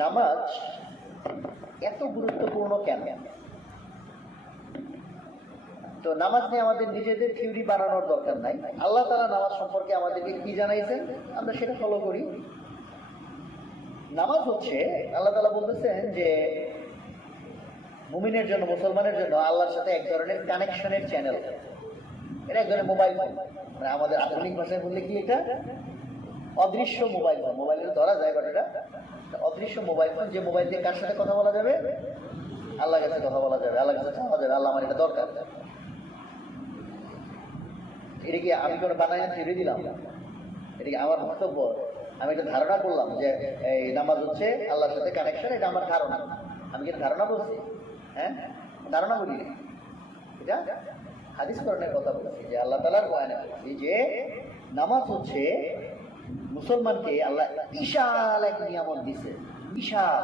নামাজ এত গুরুত্বপূর্ণ কেন? তো নামাজ নিয়ে আমাদের নিজেদের থিওরি বানানোর দরকার নাই। আল্লাহ তাআলা নামাজ সম্পর্কে আমাদেরকে কি জানাইছেন আমরা সেটা ফলো করি। নামাজ হচ্ছে আল্লাহ তাআলা বলতেছেন যে মুমিনের জন্য, মুসলমানের জন্য আল্লাহর সাথে এক ধরনের কানেকশনের চ্যানেল। এটা এক ধরনের মোবাইল ফোন, মানে আমাদের আধুনিক ভাষায় বললে কি এটা অদৃশ্য মোবাইল ফোন। মোবাইলের ধরা যায় বাট এটা অদৃশ্য মোবাইল ফোন, যে মোবাইল দিয়ে কার সাথে কথা বলা যাবে? আল্লাহর কাছে কথা বলা যাবে, আল্লাহর কাছে চাওয়া যাবে, আল্লাহ আমার এটা দরকার। এটা কি আমি কোনো বানাই ছেড়ে দিলাম? এটা কি আমার বক্তব্য? আমি একটা ধারণা করলাম যে এই নামাজ হচ্ছে আল্লাহর সাথে কানেকশন, এটা আমার ধারণা। আমি কি ধারণা বলছি? হ্যাঁ, ধারণা বলি না, এটা হাদিস করণের কথা বলছি যে আল্লাহ তাআলার বয়ানে বলছি যে নামাজ হচ্ছে মুসলমানকে আল্লাহ বিশাল এক নিয়ামত দিছে। বিশাল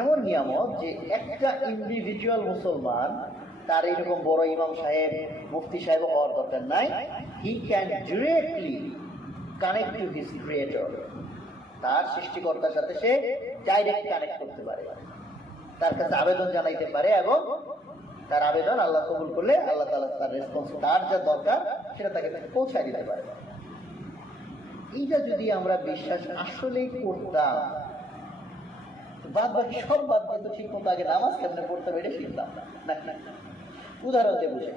এমন নিয়ামত যে একটা ইন্ডিভিজুয়াল মুসলমান, তার এইরকম বড় ইমাম সাহেব, মুফতি সাহেব হওয়ার দরকার নাই। He can directly connect to his creator. তার সৃষ্টিকর্তার সাথে সে ডাইরেক্ট কানেক্ট করতে পারে, তার কাছে আবেদন জানাইতে পারে এবং তার আবেদন আল্লাহ কবুল করলে আল্লাহ তাআলা তার রেসপন্স, তার যা দরকার সেটা তাকে পৌঁছায় দিতে পারে। এইটা যদি আমরা বিশ্বাস আসলেই করতাম, বাদ বাকি সব বাদ বাকি ঠিক মতো আগে নামাজ কেমনে পড়তে হবে এটা শিখতাম না। উদাহরণ দিয়ে বুঝে,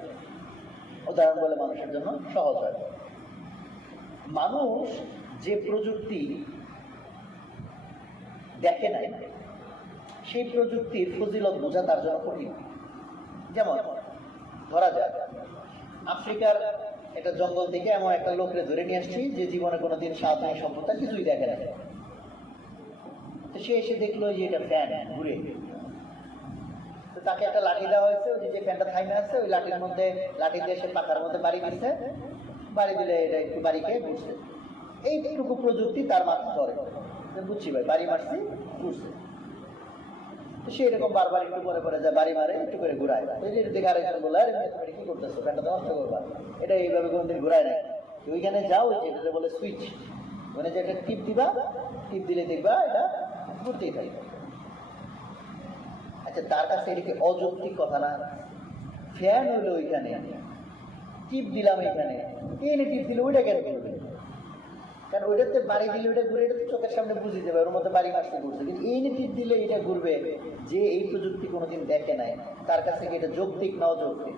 উদাহরণ বলে মানুষের জন্য সহজ হয়। মানুষ যে প্রযুক্তি দেখে নাই, সেই প্রযুক্তির ফজিলত বোঝা তার জন্য কঠিন। যেমন ধরা যায় আফ্রিকার একটা জঙ্গল থেকে এমন একটা লোককে ধরে নিয়ে আসছি যে জীবনে কোনোদিন সাধারণ সভ্যতা কিছুই দেখে না। তো সে এসে দেখলো যে এটা ফ্যান ঘুরে, তো তাকে একটা লাঠি দেওয়া হয়েছে, ওই যে ফ্যানটা থাইমে আছে, ওই লাঠির মধ্যে লাঠি দিয়ে সে পাখার মধ্যে বাড়ি দিচ্ছে, বাড়ি দিলে এটা একটু বাড়ি খেয়ে ঘুরছে। এইটুকু প্রযুক্তি তার মাথা ধরে, বুঝছি ভাই বাড়ি মারছি ঘুরছে। তো সে এরকম বারবার একটু পরে পরে যায় বাড়ি মারে, একটু করে ঘুরায়। দেখে আরেকজন বলে আরে কি করতেছো, ফ্যানটা তো নষ্ট করবা, এটা এইভাবে কোনোদিন ঘুরায় না। ওইখানে যাও, এটা বলে সুইচ, মানে যে একটা টিপ দিবা, টিপ দিলে দেখবা এটা ঘুরতেই থাকবে। আচ্ছা, তার কাছে এটা কি অযৌক্তিক কথা না? ফ্যান হইলো ওইখানে, টিপ দিলাম এখানে, এনে টিপ দিলে ওইটা কেন করবে? কারণ ওইটাতে বাড়ি দিলে ওইটা ঘুরে, এটা তো চোখের সামনে বুঝে যাবে ওর মধ্যে বাড়ি মাসতে ঘুরছে। কিন্তু এই টিপ দিলে এটা ঘুরবে, যে এই প্রযুক্তি কোনোদিন দেখে নাই, তার কাছে কি এটা যৌক্তিক না অযৌক্তিক?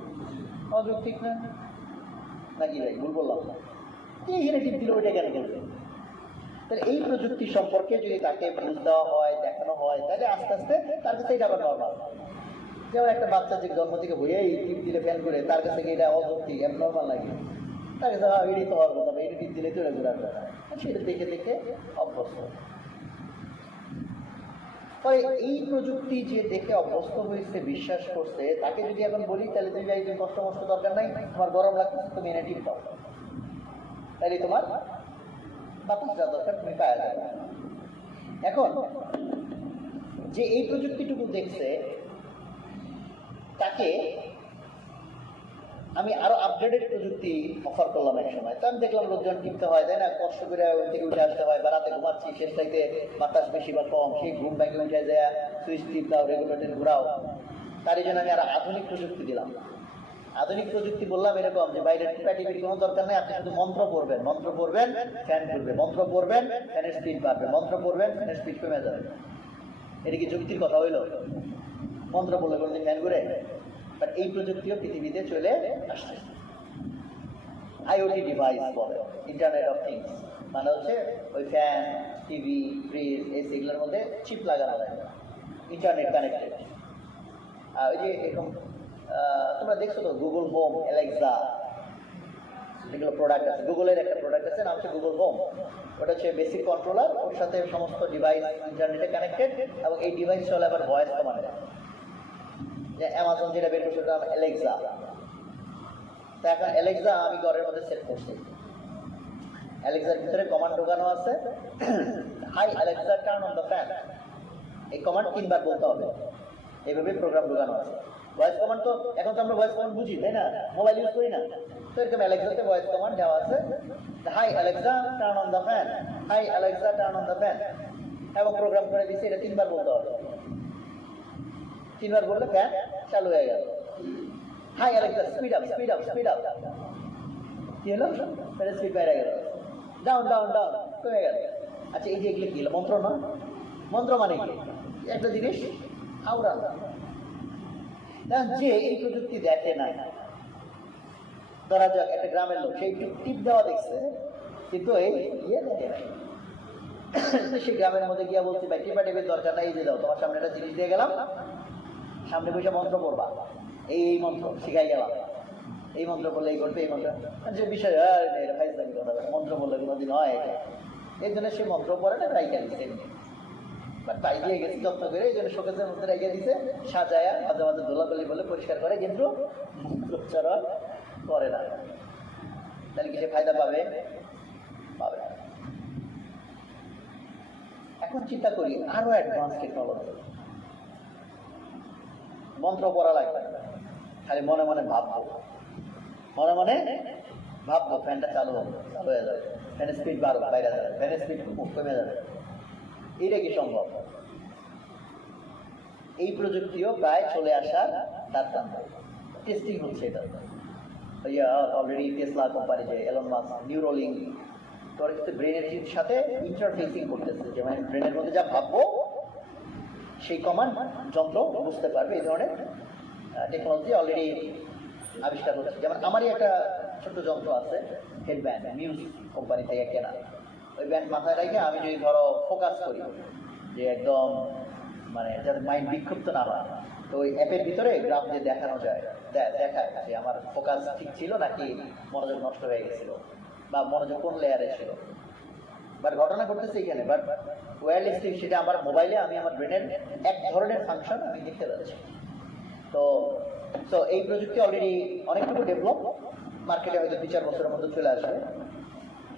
অযৌক্তিক না নাকি ভাই? ভুল বললাম না? এইখানে টিপ দিলে ওইটা কেন করবে? তাহলে এই প্রযুক্তি সম্পর্কে যদি তাকে বুঝ দেওয়া হয়, দেখানো হয়, তাহলে আস্তে আস্তে তার কাছে এটা আবার নর্মাল। যেমন একটা বাচ্চা যে জন্ম থেকে হয়ে এই টিপ দিলে ফ্যান করে, তার কাছে এটা অযৌক্তিক, নর্মাল লাগে। তার কাছে এটাই তো হওয়ার কথা, এটা টিপ দিলে তো এটা ঘুরার কথা। সেটা দেখে দেখে অভ্যস্ত। পরে এই প্রযুক্তি যে দেখে অভ্যস্ত হয়েছে, বিশ্বাস করছে, তাকে যদি এখন বলি তাহলে তুমি একদিন কষ্ট মষ্ট দরকার নাই, তোমার গরম লাগতেছে তুমি এনে টিপ দাও, তাহলে তোমার বাতাস যা দরকার তুমি পাওয়া যাবে। এখন যে এই প্রযুক্তিটুকু দেখছে, তাকে আমি আরো আপডেটেড প্রযুক্তি অফার করলাম এক সময়। তো আমি দেখলাম লোকজন টিপতে হয়, তাই না, কষ্ট করে ওই থেকে উঠে আসতে হয়, বা রাতে ঘুমাচ্ছি, শেষ চাইতে বাতাস বেশি বা কম, সেই ঘুম ব্যাগে উঠে যায়, সুইচ টিপ দাও, রেগুলেটর ঘুরাও। তার জন্য আমি আরো আধুনিক প্রযুক্তি দিলাম। আধুনিক প্রযুক্তি বললাম এরকম যে বাইরে টিপাটিপির কোনো দরকার নেই, আপনি শুধু মন্ত্র পড়বেন, মন্ত্র পড়বেন ফ্যান ঘুরবে, মন্ত্র পড়বেন ফ্যানের স্পিড বাড়বে, মন্ত্র পড়বেন ফ্যানের স্পিড কমে যাবে। এটা কি যুক্তির কথা হইল? মন্ত্র পড়লে কোনোদিন ফ্যান ঘুরে? বাট এই প্রযুক্তিও পৃথিবীতে চলে আসছে। আইওটি ডিভাইস বলে, ইন্টারনেট অফ থিংস, মানে হচ্ছে ওই ফ্যান, টিভি, ফ্রিজ, এসি এগুলোর মধ্যে চিপ লাগানো যায়, ইন্টারনেট কানেক্টেড। ওই যে এরকম তোমরা দেখছো তো গুগল হোম, অ্যালেক্সা, যেগুলো প্রোডাক্ট আছে, গুগলের একটা প্রোডাক্ট আছে নাম হচ্ছে গুগল হোম। ওটা হচ্ছে বেসিক কন্ট্রোলার, ওর সাথে সমস্ত ডিভাইস ইন্টারনেটে কানেক্টেড, এবং এই ডিভাইস চলে আবার ভয়েস কমান্ডে। যে অ্যামাজন যেটা বের করছে ওটা অ্যালেক্সা। তা এখন অ্যালেক্সা আমি ঘরের মধ্যে সেট করছি, অ্যালেক্সার ভিতরে কমান্ড ঢোকানো আছে, hi Alexa turn on the fan. এই কমান্ড 3 বার বলতে হবে, এইভাবে প্রোগ্রাম ঢোকানো আছে। ভয়েস কমান্ড তো এখন তো আমরা ভয়েস কমান্ড বুঝি, তাই না, মোবাইল ইউজ করি না, তো এরকম অ্যালেক্সাতে ভয়েস কমান্ড দেওয়া আছে, hi Alexa turn on the fan, hi Alexa turn on the fan. এবং প্রোগ্রাম করে দিচ্ছে এটা 3 বার বলতে হবে। 3 বার বললে ফ্যান চালু হয়ে গেল। Hi Alexa speed up speed up speed up, কি হলো? ফ্যানের স্পিড বাইরে গেল। ডাউন ডাউন ডাউন কমে গেল। আচ্ছা এই যে এগুলো কি হলো? মন্ত্র না? মন্ত্র মানে কি? একটা জিনিস আওড়া। যে এই প্রযুক্তি দেখে না, ধরা যাক একটা গ্রামের লোক, সেই টিপ দেওয়া দেখছে কিন্তু এই ইয়ে দেখে না, সে গ্রামের মধ্যে গিয়া বলছি ভাই টিপা টিপের দরকার নাই, এই যে দাও তোমার সামনে একটা জিনিস দিয়ে গেলাম, সামনে বসে মন্ত্র পড়বা, এই মন্ত্র শিখাই গেলাম, এই মন্ত্র বললে এই করবে, এই মন্ত্র যে বিষয় মন্ত্র বললে কোনোদিন হয় এটা, এই জন্য সে মন্ত্র পড়ে না, রাইখা দিচ্ছে তাই দিয়ে গেছে যত্ন করে, এই জন্য শোকেসের মধ্যে রাইখা দিচ্ছে, সাজায়া মাঝে মাঝে ধোলাধুলি বলে পরিষ্কার করে, কিন্তু মন্ত্রোচ্চারণ করে না। তাহলে কি সে ফায়দা পাবে? পাবে না। এখন চিন্তা করি আরো অ্যাডভান্স টেকনোলজি, মন্ত্র পড়া লাগবে, খালি মনে মনে ভাববো, মনে মনে ভাববো ফ্যানটা চালু হয়ে যাবে, ফ্যানের স্পিড বাড়বে, বাইরে যাবে, ফ্যানের স্পিড কমে যাবে। এইটা কি সম্ভব? এই প্রযুক্তিও প্রায় চলে আসার তার টেস্টিং হচ্ছে। এটা অলরেডি টেসলা কোম্পানি যে এলন মাস্ক নিউরোলিঙ্ক ব্রেনের সাথে ইন্টারফেসিং করতেছে, যে মানে ব্রেনের মধ্যে যা ভাববো সেই কমান্ড যন্ত্র বুঝতে পারবে। এই ধরনের টেকনোলজি অলরেডি আবিষ্কার হচ্ছে। যেমন আমারই একটা ছোট্ট যন্ত্র আছে, হেডব্যান্ড, মিউজিক কোম্পানি থেকে কেনা। ওই ব্যান্ড মাথায় রেখে আমি যদি ধরো ফোকাস করি, যে একদম মানে যাতে মাইন্ড বিক্ষিপ্ত না হয়, তো ওই অ্যাপের ভিতরে গ্রাফ দিয়ে দেখানো যায়, দেখায় যে আমার ফোকাস ঠিক ছিল নাকি মনোযোগ নষ্ট হয়ে গেছিল, বা মনোযোগ কোন লেয়ারে ছিল। বাট ঘটনা ঘটতেছে এখানে, বাট ওয়্যারলেসলি সেটা আমার মোবাইলে আমি আমার ব্রেনের এক ধরনের ফাংশন আমি দেখতে পাচ্ছি। তো এই প্রযুক্তি অলরেডি অনেকটুকু ডেভেলপ, মার্কেটে হয়তো 2-4 বছরের মধ্যে চলে আসবে,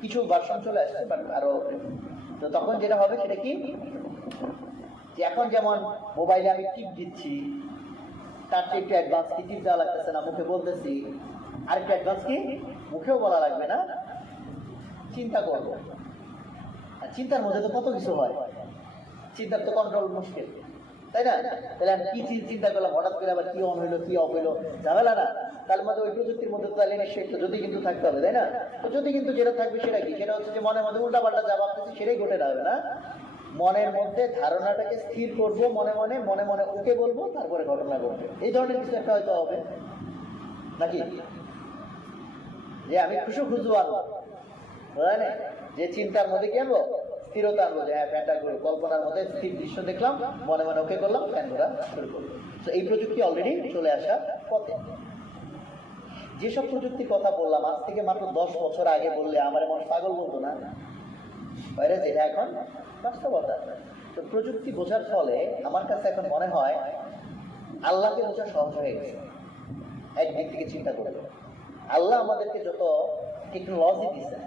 কিছু ভার্সন চলে আসছে, বাট আরো। তো তখন যেটা হবে সেটা কি, যে এখন যেমন মোবাইলে আমি টিপ দিচ্ছি, তার চেয়ে একটু অ্যাডভান্স কি টিপ দেওয়া লাগতেছে না, মুখে বলতেছি, আরেকটু অ্যাডভান্স কি মুখেও বলা লাগবে না, চিন্তা করবো। আর চিন্তার মধ্যে তো কত কিছু হয়, চিন্তার তো কন্ট্রোল মুশকিল, তাই না? তাহলে আমি কি চিন্তা করলাম, হঠাৎ করে আবার কি অন হইলো কি অফ হইলো, ঝামেলা না? তার মধ্যে ওই প্রযুক্তির মধ্যে তো নিশ্চয়ই একটু যদি কিন্তু থাকতে হবে, তাই না? তো যদি কিন্তু যেটা থাকবে সেটা কি, সেটা হচ্ছে যে মনের মধ্যে উল্টা পাল্টা যা ভাবতেছি সেটাই ঘটে যাবে না, মনের মধ্যে ধারণাটাকে স্থির করবো, মনে মনে মনে মনে ওকে বলবো, তারপরে ঘটনা ঘটবে। এই ধরনের কিছু একটা হয়তো হবে নাকি, যে আমি খুশু খুঁজু আনবো, বুঝলেন? যে চিন্তার মধ্যে কি আনবো, স্থিরতা আনবো, যে হ্যাঁ ফ্যানটা ঘুরবো, কল্পনার মধ্যে স্থির দৃশ্য দেখলাম, মনে মনে ওকে করলাম, ফ্যান ঘোরা শুরু করবো। তো এই প্রযুক্তি অলরেডি চলে আসার পথে। যেসব প্রযুক্তির কথা বললাম আজ থেকে মাত্র 10 বছর আগে বললে আমার মন পাগল বলতো না, বাইরে যেটা এখন বাস্তবতা। তো প্রযুক্তি বোঝার ফলে আমার কাছে এখন মনে হয় আল্লাহকে বোঝা সহজ হয়ে গেছে। একদিক থেকে চিন্তা করবে, আল্লাহ আমাদেরকে যত টেকনোলজি দিচ্ছে,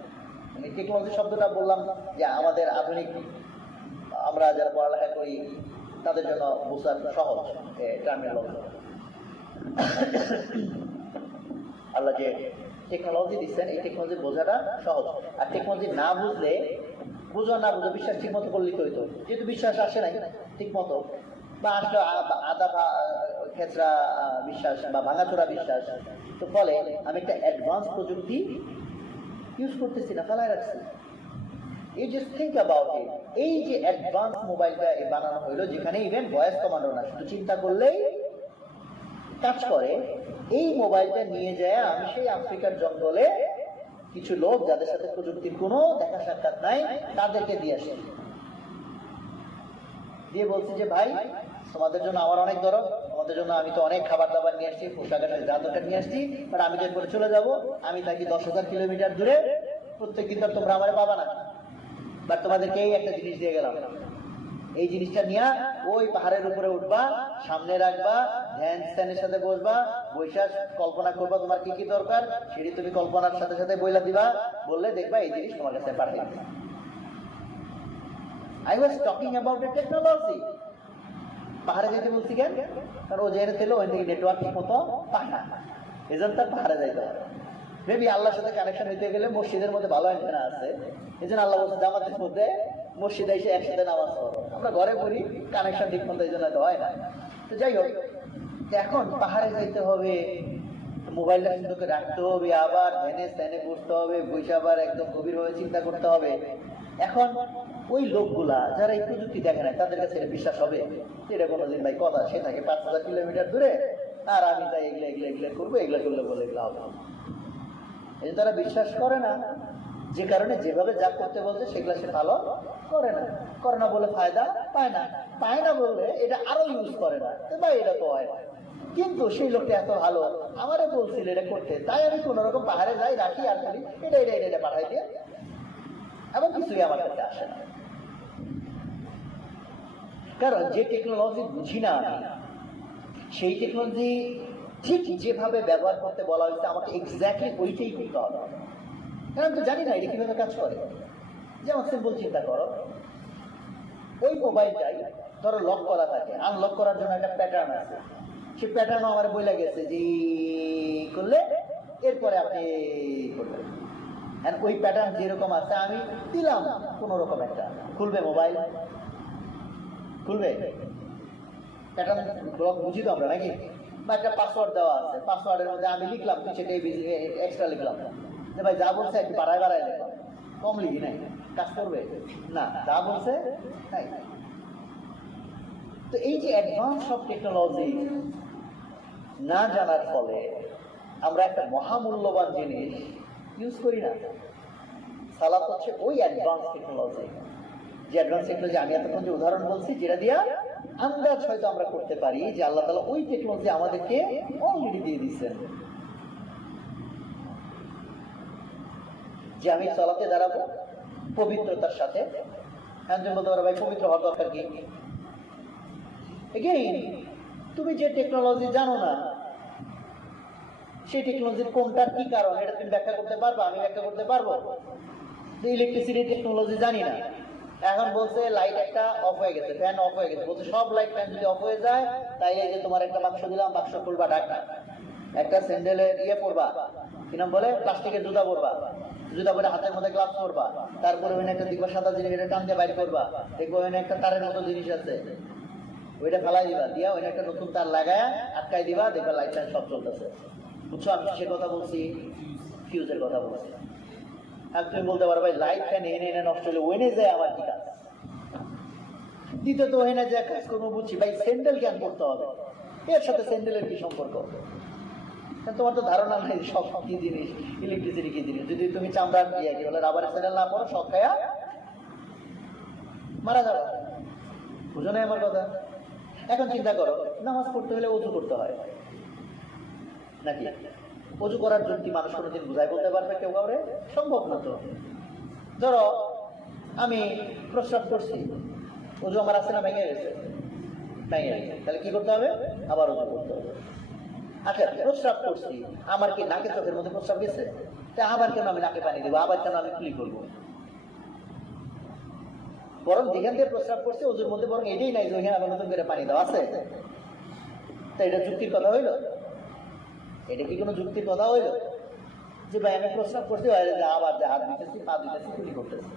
আমি টেকনোলজি শব্দটা বললাম যে আমাদের আধুনিক আমরা যারা পড়ালেখা করি তাদের জন্য বোঝার সহজ টার্মিনোলজি। আল্লাহ যে টেকনোলজি দিচ্ছেন, এই টেকনোলজি বোঝাটা সহজ। আর টেকনোলজি না বুঝলে, বুঝো না বুঝো, বিশ্বাস ঠিক মতো করলেই তো হইতো, যেহেতু বিশ্বাস আসে নাই ঠিক মতো, বা আসলে আদা খেচরা বিশ্বাস বা ভাঙাচোরা বিশ্বাস, তো ফলে আমি একটা অ্যাডভান্স প্রযুক্তি ইউজ করতেছি না, ফেলায় রাখছি। এই যে থিঙ্ক অ্যাবাউট ইট, এই যে অ্যাডভান্স মোবাইলটা বানানো হইলো, যেখানে ইভেন ভয়েস কমান্ডও না, শুধু চিন্তা করলেই কাজ করে, এই মোবাইলটা নিয়ে যায় আমি সেই আফ্রিকার জঙ্গলে কিছু লোক যাদের সাথে প্রযুক্তির কোনো দেখা সাক্ষাৎ নাই, তাদেরকে দিয়ে আসি, দিয়ে বলছি যে ভাই তোমাদের জন্য আমার অনেক দরদ, তোমাদের জন্য আমি তো অনেক খাবার দাবার নিয়ে আসছি, পোশাক আশাক যা দরকার নিয়ে আসছি, বাট আমি এরপরে চলে যাব, আমি থাকি 10,000 কিলোমিটার দূরে, প্রত্যেক দিন তো তোমরা আমারে পাবা না, বাট তোমাদেরকে এই একটা জিনিস দিয়ে গেলাম, এই জিনিসটা নিয়ে ওই পাহাড়ের উপরে উঠবা, সামনে রাখবা, ধ্যান স্থানের সাথে বসবা, বৈশা কল্পনা করবা তোমার কি কি দরকার, সেটি তুমি কল্পনার সাথে সাথে বইলা দিবা, বললে দেখবা এই জিনিস তোমার কাছে পাঠিয়ে দিবে। I was talking about the technology. পাহাড়ে যেতে বলছি কেন? কারণ ও জেনে ছিল ওই থেকে নেটওয়ার্ক ঠিক মতো পায় না, এই জন্য তার পাহাড়ে যাইতে হবে। মেবি আল্লাহর সাথে কানেকশন হইতে গেলে মসজিদের মধ্যে ভালো অ্যান্টেনা আছে, এই জন্য আল্লাহ বলছে জামাতের মধ্যে মসজিদে এসে একসাথে নামাজ পড়ো, আমরা ঘরে পড়ি, কানেকশন ঠিক মতো এই জন্য তো হয় না। তো যাই হোক, এখন পাহাড়ে যাইতে হবে, মোবাইলটা সুন্দর রাখতে হবে, আবার ধ্যানে স্থানে বসতে হবে, বসে আবার একদম গভীরভাবে চিন্তা করতে হবে। এখন ওই লোকগুলা যারা এই প্রযুক্তি দেখে না, তাদের কাছে এটা বিশ্বাস হবে? এটা কোনোদিন ভাই কথা, সে থাকে 5,000 কিলোমিটার দূরে, আর আমি তাই এগুলো এগুলো এগুলো করবো, এগুলো করলে বলে এগুলো হবে। এই তারা বিশ্বাস করে না, যে কারণে যেভাবে যা করতে বলছে সেগুলো সে ভালো করে না। করে না বলে ফায়দা পায় না, পায় না বলে এটা আরো ইউজ করে না, ভাই এটা তো হয়। কিন্তু সেই লোকটা এত ভালো, আমারে বলছিল এটা করতে, তাই আমি কোন রকম পাহাড়ে যাই, রাখি, আর করি এটা এটা এটা পাঠাই দিয়ে, এবং কিছুই আমার কাছে আসে না। কারণ যে টেকনোলজি বুঝি না আমি, সেই টেকনোলজি ঠিক যেভাবে ব্যবহার করতে বলা হয়েছে আমাকে এক্স্যাক্টলি ওইটাই করতে হবে। কারণ তো জানি না এটা কিভাবে কাজ করে। যেমন সিম্পল চিন্তা করো, ওই মোবাইলটাই ধরো লক করা থাকে, আনলক করার জন্য একটা প্যাটার্ন আছে, সেই প্যাটার্ন আমার বইলা গেছে যে করলে এরপরে আপনি করবেন। ওই প্যাটার্ন যেরকম আছে আমি দিলাম কোন রকম একটা, খুলবে মোবাইল, খুলবে প্যাটার্ন ব্লক, বুঝি তো আমরা নাকি? বা একটা পাসওয়ার্ড দেওয়া আছে, পাসওয়ার্ডের মধ্যে আমি লিখলাম, সেটাই এক্সট্রা লিখলাম যে ভাই যা বলছে একটু বাড়ায় বাড়ায় লিখলাম, কম লিখি নাই, কাজ করবে না, যা বলছে তাই। তো এই যে অ্যাডভান্স অফ টেকনোলজি না জানার ফলে আমরা একটা মহামূল্যবান জিনিস ইউজ করি না। সালাত হচ্ছে ওই অ্যাডভান্স টেকনোলজি, যে অ্যাডভান্স টেকনোলজি আমি এতক্ষণ যে উদাহরণ বলছি, যেটা দিয়া আন্দাজ হয়তো আমরা করতে পারি যে আল্লাহ তাআলা ওই টেকনোলজি আমাদেরকে অলরেডি দিয়ে দিচ্ছেন। যে আমি সালাতে দাঁড়াবো পবিত্রতার সাথে, একজন বলতে পারো ভাই পবিত্র হওয়ার দরকার কি? এগেইন, তুমি যে টেকনোলজি জানো না, সেই টেকনোলজির কোনটা কি কারণ এটা তুমি ব্যাখ্যা করতে পারবো? আমি ব্যাখ্যা করতে পারবো? যে ইলেকট্রিসিটি টেকনোলজি জানি না, এখন বলছে লাইট একটা অফ হয়ে গেছে, ফ্যান অফ হয়ে গেছে, বলছে সব লাইট ফ্যান যদি অফ হয়ে যায় তাইলে যে তোমার একটা বাক্স দিলাম, বাক্স খুলবা ঢাকা, একটা স্যান্ডেলের ইয়ে পরবা, কি নাম বলে, প্লাস্টিকের জুতা পরবা, জুতা পরে হাতের মধ্যে গ্লাভস পরবা, তারপরে ওখানে একটা দিবা সাদা জিনিস, এটা টান দিয়ে বাইর করবা, দেখবো ওখানে একটা তারের মতো জিনিস আছে, ওইটা ফেলাই দিবা, দিয়া ওইটা একটা নতুন তার লাগায় আটকাই দিবা, দেখবা লাইট ফ্যান সব চলতেছে। বুঝছো আমি সে কথা বলছি? ফিউজের কথা বলছি। আর তুমি বলতে পারো ভাই লাইট ফ্যান এনে এনে নষ্ট হলে ওয়েনে যায় আমার কি কাজ? দ্বিতীয়ত ওয়েনে যে কাজ করবো বুঝছি, ভাই স্যান্ডেল জ্ঞান করতে হবে, এর সাথে স্যান্ডেলের কি সম্পর্ক? তোমার তো ধারণা নাই সব কি জিনিস, ইলেকট্রিসিটি কি জিনিস। যদি তুমি চামড়ার ইয়ে কি বলে রাবারের স্যান্ডেল না পরো, সব খায়া মারা যাবে। বুঝো না আমার কথা? এখন চিন্তা করো, নামাজ পড়তে হলে ওযু করতে হয় নাকি? ওযু করার জন্য কি মানুষ কোনোদিন বুঝাই বলতে পারবে কেউ কাউরে? সম্ভব না তো। ধরো আমি প্রস্রাব করছি, ওযু আমার আছে না ভেঙে গেছে? ভেঙে গেছে, তাহলে কি করতে হবে? আবার ওযু করতে হবে। আচ্ছা প্রস্রাব করছি, আমার কি নাকে চোখের মধ্যে প্রস্রাব গেছে? তা আবার কেন আমি নাকে পানি দেবো, আবার কেন আমি কুলি করবো? বরং যেখান থেকে প্রস্রাব করছে ওযুর মধ্যে বরং এটাই নাই যে ওইখানে আবার নতুন করে পানি দেওয়া আছে। তা এটা যুক্তির কথা হইল? এটা কি কোনো যুক্তির কথা হইল? যে ভাই আমি প্রস্রাব করছি, আবার হাত দিতেছি, পা দিতেছি, কুলি করতেছি।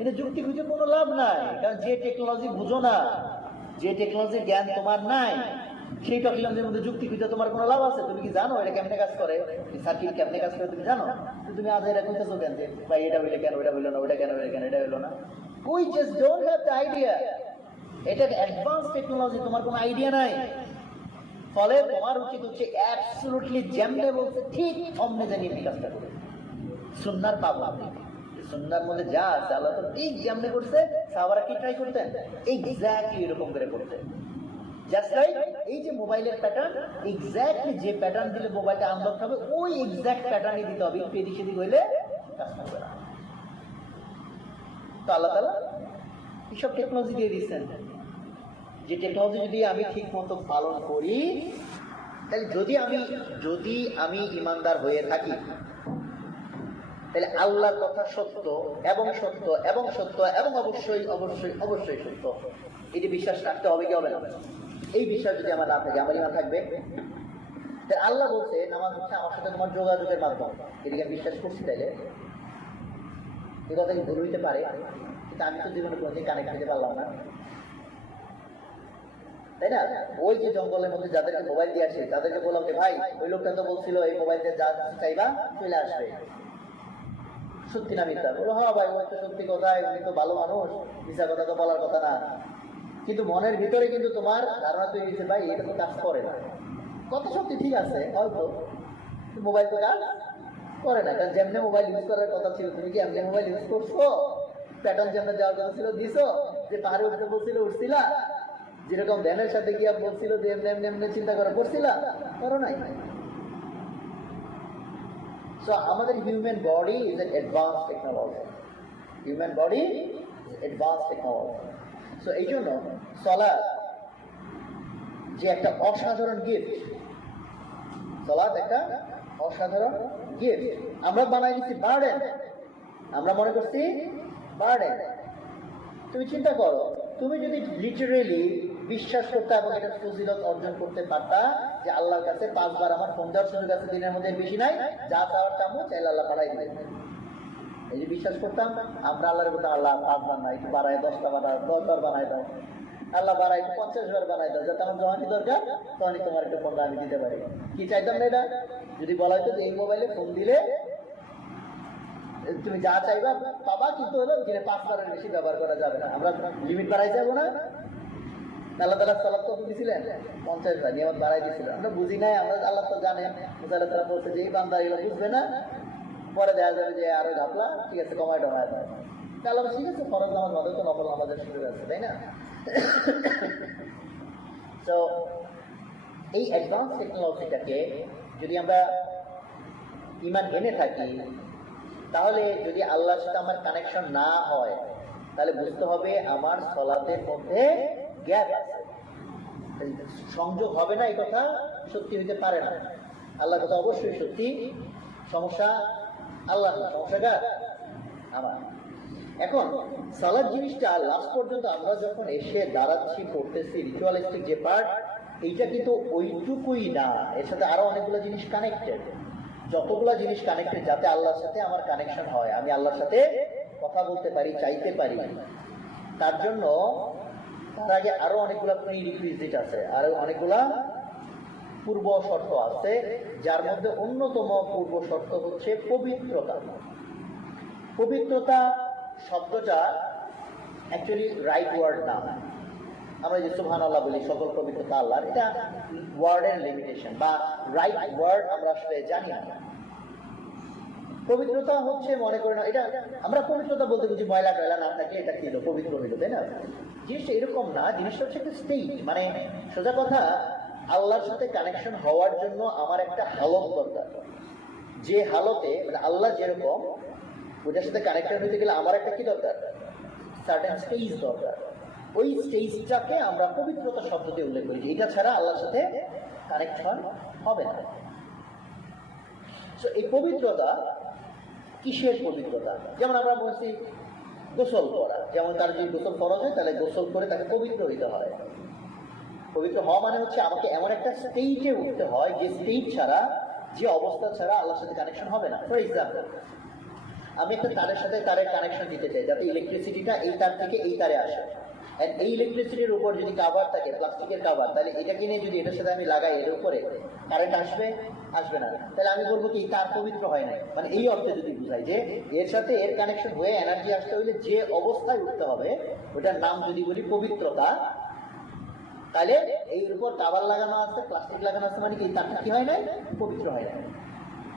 এটা যুক্তি খুঁজে কোনো লাভ নাই। কারণ যে টেকনোলজি বুঝো না, যে টেকনোলজির জ্ঞান তোমার নাই, সেই টেকনোলজির মধ্যে যুক্তি খুঁজে তোমার কোনো লাভ আছে? তুমি কি জানো এটা কেমনে কাজ করে, সার্কিট কেমনে কাজ করে তুমি জানো? তুমি আজ এটা কইতেছো কেন যে ভাই এটা হইলে কেন, ওইটা হইলো না, ওইটা কেন হইলে কেন, এটা হইলো না? We just don't have the idea. এটা অ্যাডভান্স টেকনোলজি, তোমার কোনো আইডিয়া নাই। ফলে তোমার উচিত হচ্ছে অ্যাবসলিউটলি যেমনে বলছে ঠিক অমনে জানিয়ে এই কাজটা করবে। সুন্নাহর পাবনা, সুন্নাহর মধ্যে যা আছে আল্লাহ তো ঠিক যেমনে করছে, সাহাবারা কি ট্রাই করতেন? এক্স্যাক্টলি এরকম করে করতেন। জাস্ট লাইক এই যে মোবাইলের প্যাটার্ন, এক্স্যাক্টলি যে প্যাটার্ন দিলে মোবাইলটা আনলক হবে, ওই এক্স্যাক্ট প্যাটার্নই দিতে হবে, একটু এদিক সেদিক হইলে কাজ করবে না। তো আল্লাহ তাআলা এইসব টেকনোলজি দিয়ে দিচ্ছেন, যে টেকনোলজি যদি আমি ঠিক মতো পালন করি, তাহলে যদি আমি ইমানদার হয়ে থাকি, তাহলে আল্লাহর কথা সত্য এবং সত্য এবং সত্য এবং অবশ্যই অবশ্যই অবশ্যই সত্য, এটি বিশ্বাস রাখতে হবে কি হবে না? এই বিশ্বাস যদি আমার না থাকে, আমার ইমান থাকবে? আল্লাহ বলছে নামাজ হচ্ছে আমার সাথে তোমার যোগাযোগের মাধ্যম, এদিকে বিশ্বাস করছি, তাইলে এই কথা কি ভুল হইতে পারে? কিন্তু আমি তো জীবনে কোনোদিন কানেক্ট দিতে পারলাম না, তাই না? ওই যে জঙ্গলের মধ্যে যাদেরকে মোবাইল দিয়ে আসে তাদেরকে বললাম যে ভাই ওই লোকটা তো বলছিল এই মোবাইল দিয়ে যা চাইবা চলে আসবে, সত্যি না মিথ্যা? বলো হ্যাঁ ভাই ওই তো সত্যি কথাই, উনি তো ভালো মানুষ, মিথ্যা কথা তো বলার কথা না। কিন্তু মনের ভিতরে কিন্তু তোমার ধারণা তৈরি হয়েছে ভাই এটা তো কাজ করে না। কত সত্যি ঠিক আছে হয়তো, মোবাইল তো কাজ করে না, কারণ যেমনি মোবাইল ইউজ করার কথা ছিল তুমি কি এমনি মোবাইল ইউজ করছো? প্যাটার্ন যেমন দেওয়ার কথা ছিল দিছো, যে পাহাড়ে উঠতে বলছিল উঠছিলা, যেরকম ধ্যানের সাথে গিয়া বলছিল যে এমনি এমনি এমনি চিন্তা করা করছিলা, করো নাই। So আমাদের human body is an advance technology, human body advance technology. So এই জন্য সালাত যে একটা অসাধারণ গিফট, সালাত একটা অসাধারণ গিফট, আমরা বানাই দিচ্ছি বার্ডেন, আমরা মনে করছি বার্ডেন। তুমি চিন্তা করো, তুমি যদি লিটারেলি বিশ্বাস করতে এবং এটা ফজিলত অর্জন করতে পারতা যে আল্লাহর কাছে 5 বার আমার ফোন দেওয়ার সুযোগ আছে দিনের মধ্যে, বেশি নাই, যা চাওয়ার চামো চাইলে আল্লাহ পাঠাই দিবেন, এই যে বিশ্বাস করতাম আমরা আল্লাহর বলতাম আল্লাহ 5 বার না একটু বাড়ায় 10টা বানায় 10 বার বানায় দাও, আল্লাহ বাড়ায় 50 বার বানায় দাও, যাতে আমার যখনই দরকার তখনই তোমার একটু ফোনটা আমি দিতে পারি। কি চাইতাম না এটা? যদি বলা হতো যে এই মোবাইলে ফোন দিলে তুমি যা চাইবা পাবা, কিন্তু হলো দিনে 5 বারের বেশি ব্যবহার করা যাবে না, আমরা লিমিট বাড়াই যাবো না। আল্লাহ তাআলা সালাত কত দিয়েছিলেন? 50 বার নিয়ত বাড়াই দিয়েছিলেন, আমরা বুঝি নাই, আমরা আল্লাহ তো জানেন। মুসা আলাইহিস সালাম বলছে যে এই বান্দা এগুলো বুঝবে না, পরে দেখা যাবে যে আরো ঘাপলা, ঠিক আছে কমায় টমায় দেয়, আল্লাহ ঠিক আছে ফরজ নামাজ বাদে তো নফল নামাজের সুযোগ আছে, তাই না? তো এই অ্যাডভান্স টেকনোলজিটাকে যদি আমরা ঈমান এনে থাকি, তাহলে যদি আল্লাহর সাথে আমার কানেকশন না হয় তাহলে বুঝতে হবে আমার সালাতের মধ্যে গ্যাপ আছে, সংযোগ হবে না, এই কথা সত্যি হইতে পারে না। আল্লাহর কথা অবশ্যই সত্যি, সমস্যা আল্লাহ না, সমস্যাটা আমার। এখন সালাত জিনিসটা লাস্ট পর্যন্ত আমরা যখন এসে দাঁড়াচ্ছি পড়তেছি রিচুয়ালিস্টিক যে পার্ট, এইটা কিন্তু ওইটুকুই না, এর সাথে আরো অনেকগুলো জিনিস কানেক্টেড, যতগুলো জিনিস কানেক্টেড যাতে আল্লাহর সাথে আমার কানেকশন হয়, আমি আল্লাহর সাথে কথা বলতে পারি, চাইতে পারি, তার জন্য তার আগে আরো অনেকগুলা প্রি রিকুইজিট আছে, আরো অনেকগুলা পূর্ব শর্ত আছে, যার মধ্যে অন্যতম পূর্ব শর্ত হচ্ছে পবিত্রতা। পবিত্রতা শব্দটা অ্যাকচুয়ালি রাইট ওয়ার্ড না, আমরা যে সুবহানাল্লাহ বলি সকল পবিত্রতা আল্লাহর, এটা ওয়ার্ডের লিমিটেশন বা রাইট ওয়ার্ড আমরা আসলে জানি না। পবিত্রতা হচ্ছে মনে করেন এটা আমরা পবিত্রতা বলতে বুঝি ময়লা টয়লা না থাকলে এটা কি হলো পবিত্র হইলো, তাই না? জিনিসটা এরকম না, জিনিসটা হচ্ছে একটা স্টেট, মানে সোজা কথা আল্লাহর সাথে কানেকশন হওয়ার জন্য আমার একটা হালত দরকার, যে হালতে মানে আল্লাহ যেরকম ওটার সাথে কানেকশন হইতে গেলে আমার একটা কি দরকার, সার্টেন স্টেজ দরকার। ওই স্টেজটাকে আমরা পবিত্রতা শব্দ দিয়ে উল্লেখ করি, এটা ছাড়া আল্লাহর সাথে কানেকশন হবে না। এই পবিত্রতা কিসের পবিত্রতা? যেমন আমরা বলছি গোসল করা, যেমন তার যদি গোসল ফরজ হয় তাহলে গোসল করে তাকে পবিত্র হইতে হয়। পবিত্র হওয়া মানে হচ্ছে আমাকে এমন একটা স্টেজে উঠতে হয় যে স্টেজ ছাড়া, যে অবস্থা ছাড়া আল্লাহর সাথে কানেকশন হবে না। ফর এক্সাম্পল, আমি একটা তারের সাথে তারের কানেকশন দিতে চাই যাতে ইলেকট্রিসিটিটা এই তার থেকে এই তারে আসে, এই ইলেকট্রিসিটির উপর যদি কাভার থাকে প্লাস্টিকের কাভার, তাহলে এটা কিনে যদি এটার সাথে আমি লাগাই এর উপরে কারেন্ট আসবে? আসবে না। তাহলে আমি বলবো কি তার পবিত্র হয় নাই, মানে এই অর্থে যদি বুঝাই যে এর সাথে এর কানেকশন হয়ে এনার্জি আসতে হইলে যে অবস্থায় উঠতে হবে ওটার নাম যদি বলি পবিত্রতা, তাহলে এই উপর কাভার লাগানো আছে প্লাস্টিক লাগানো আছে, মানে কি তারটা কি হয় নাই? পবিত্র হয় নাই।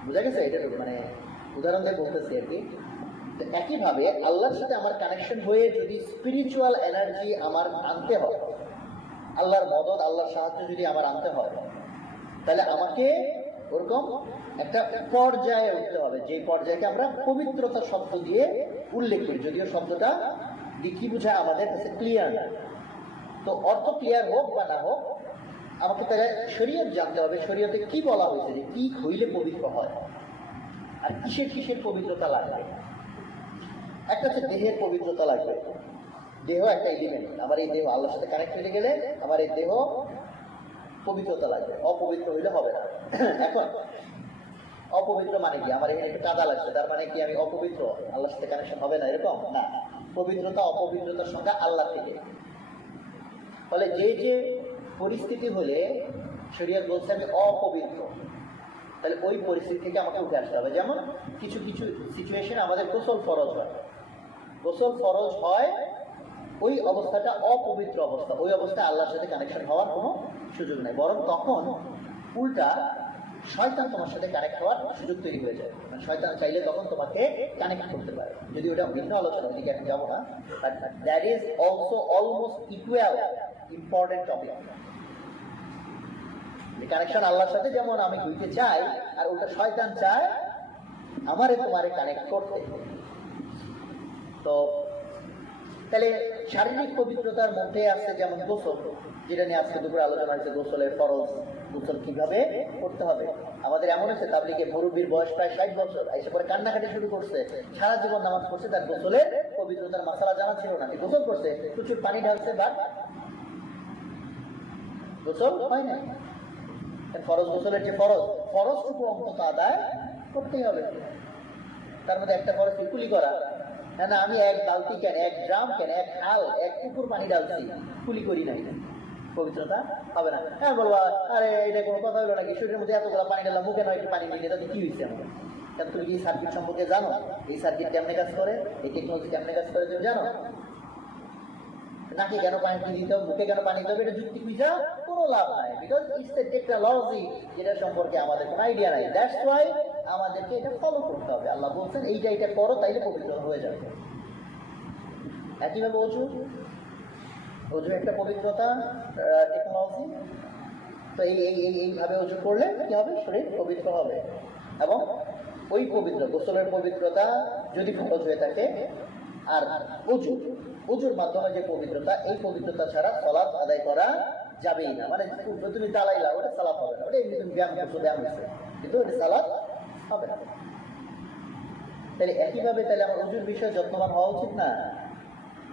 বুঝা গেছে? এটা মানে উদাহরণ দিয়ে বলতেছি আর কি। একইভাবে আল্লাহর সাথে আমার কানেকশন হয়ে যদি স্পিরিচুয়াল এনার্জি আমার আনতে হয়, আল্লাহর মদদ আল্লাহর সাহায্য যদি আমার আনতে হয়, তাহলে আমাকে ওরকম একটা পর্যায়ে উঠতে হবে, যে পর্যায়কে আমরা পবিত্রতা শব্দ দিয়ে উল্লেখ করি, যদিও শব্দটা কি বোঝায় আমাদের কাছে ক্লিয়ার না। তো অর্থ ক্লিয়ার হোক বা না হোক, আমাকে তাহলে শরীয়ত জানতে হবে, শরীয়তে কি বলা হয়েছে, যে কি হইলে পবিত্র হয় আর কিসের কিসের পবিত্রতা লাগবে। একটা হচ্ছে দেহের পবিত্রতা লাগবে, দেহ একটা এলিমেন্ট, আমার এই দেহ আল্লাহর সাথে কানেক্ট হয়ে গেলে আমার এই দেহ পবিত্রতা লাগবে, অপবিত্র হইলে হবে না। এখন অপবিত্র মানে কি? আমার এখানে একটু কাদা লাগছে, তার মানে কি আমি অপবিত্র, আল্লাহর সাথে কানেকশন হবে না এরকম না। পবিত্রতা অপবিত্রতার সংজ্ঞা আল্লাহ থেকে। ফলে যে যে পরিস্থিতি হলে শরীয়ত বলছে আমি অপবিত্র, তাহলে ওই পরিস্থিতি থেকে আমাকে উঠে আসতে হবে। যেমন কিছু কিছু সিচুয়েশনে আমাদের গোসল ফরজ হয়, গোসল ফরজ হয়, ওই অবস্থাটা অপবিত্র অবস্থা, ওই অবস্থায় আল্লাহর সাথে কানেকশন হওয়ার কোনো সুযোগ নেই, বরং তখন উল্টা শয়তান তোমার সাথে কানেক্ট হওয়ার সুযোগ তৈরি হয়ে যায়। শয়তান চাইলে তখন তোমাকে কানেক্ট করতে পারে। যদি ওটা ভিন্ন আলোচনা, ওইদিকে এখন যাবো না, but that is also almost equal important topic. Connection আল্লাহর সাথে যেমন আমি হইতে চাই, আর ওটা শয়তান চায় আমারে তোমারে কানেক্ট করতে। তো তাহলে শারীরিক পবিত্রতার মধ্যে আছে যেমন গোসল, যেটা নিয়ে আজকে দুপুরে আলোচনা হয়েছে, গোসলের ফরজ, গোসল কিভাবে করতে হবে। আমাদের এমন হচ্ছে তাবলীগে মুরব্বির বয়স প্রায় 60 বছর, এসে পরে কান্নাকাটি শুরু করছে, সারা জীবন নামাজ পড়ছে, তার গোসলের পবিত্রতার মাসালা জানা ছিল না। গোসল করছে, প্রচুর পানি ঢালছে, বাট গোসল হয় না। ফরজ গোসলের যে ফরজটুকু অন্তত আদায় করতেই হবে। তার মধ্যে একটা ফরজ কুলি করা, না আমি এক বালতি কেন, এক ড্রাম কেন, এক হাল, এক পুকুর পানি ঢালছি, কুলি করি নাই, পবিত্রতা হবে না। হ্যাঁ বলবা, আরে এটা কোনো কথা হলো নাকি, শরীরের মধ্যে এতগুলো পানি ঢাললাম, মুখে নয় একটু পানি নিয়ে, তাতে কি হয়েছে আমার? কারণ তুমি কি সার্কিট সম্পর্কে জানো? এই সার্কিট কেমনে কাজ করে, এই টেকনোলজি কেমনে কাজ করে তুমি জানো? নাকি কেন পানি দিতে হবে, মুখে কেন পানি দিতে হবে, এটা যুক্তি খুঁজা কোনো লাভ নাই, বিকজ ইটস এ টেকনোলজি, যেটা সম্পর্কে আমাদের কোনো আইডিয়া নাই। দ্যাটস ওয়াই আমাদেরকে এটা ফলো করতে হবে। আল্লাহ বলছেন এইটা এটা করো, তাইলে পবিত্র হয়ে যাবে। একইভাবে অজু একটা পবিত্রতা টেকনোলজি। তো এইভাবে অজু করলে কি হবে, শরীর পবিত্র হবে। এবং ওই পবিত্র গোসলের পবিত্রতা যদি ফরজ হয়ে থাকে, আর অজুর মাধ্যমে যে পবিত্রতা, এই পবিত্রতা ছাড়া সালাত আদায় করা যাবেই না। মানে তুমি চালাইলা, ওটা সালাত হবে না, ওটা এমনি তুমি ব্যায়াম করছো, ব্যায়াম হচ্ছে, কিন্তু ওটা সালাত হবে না। তাহলে একইভাবে তাহলে আমার অজুর বিষয়ে যত্নবান হওয়া উচিত না?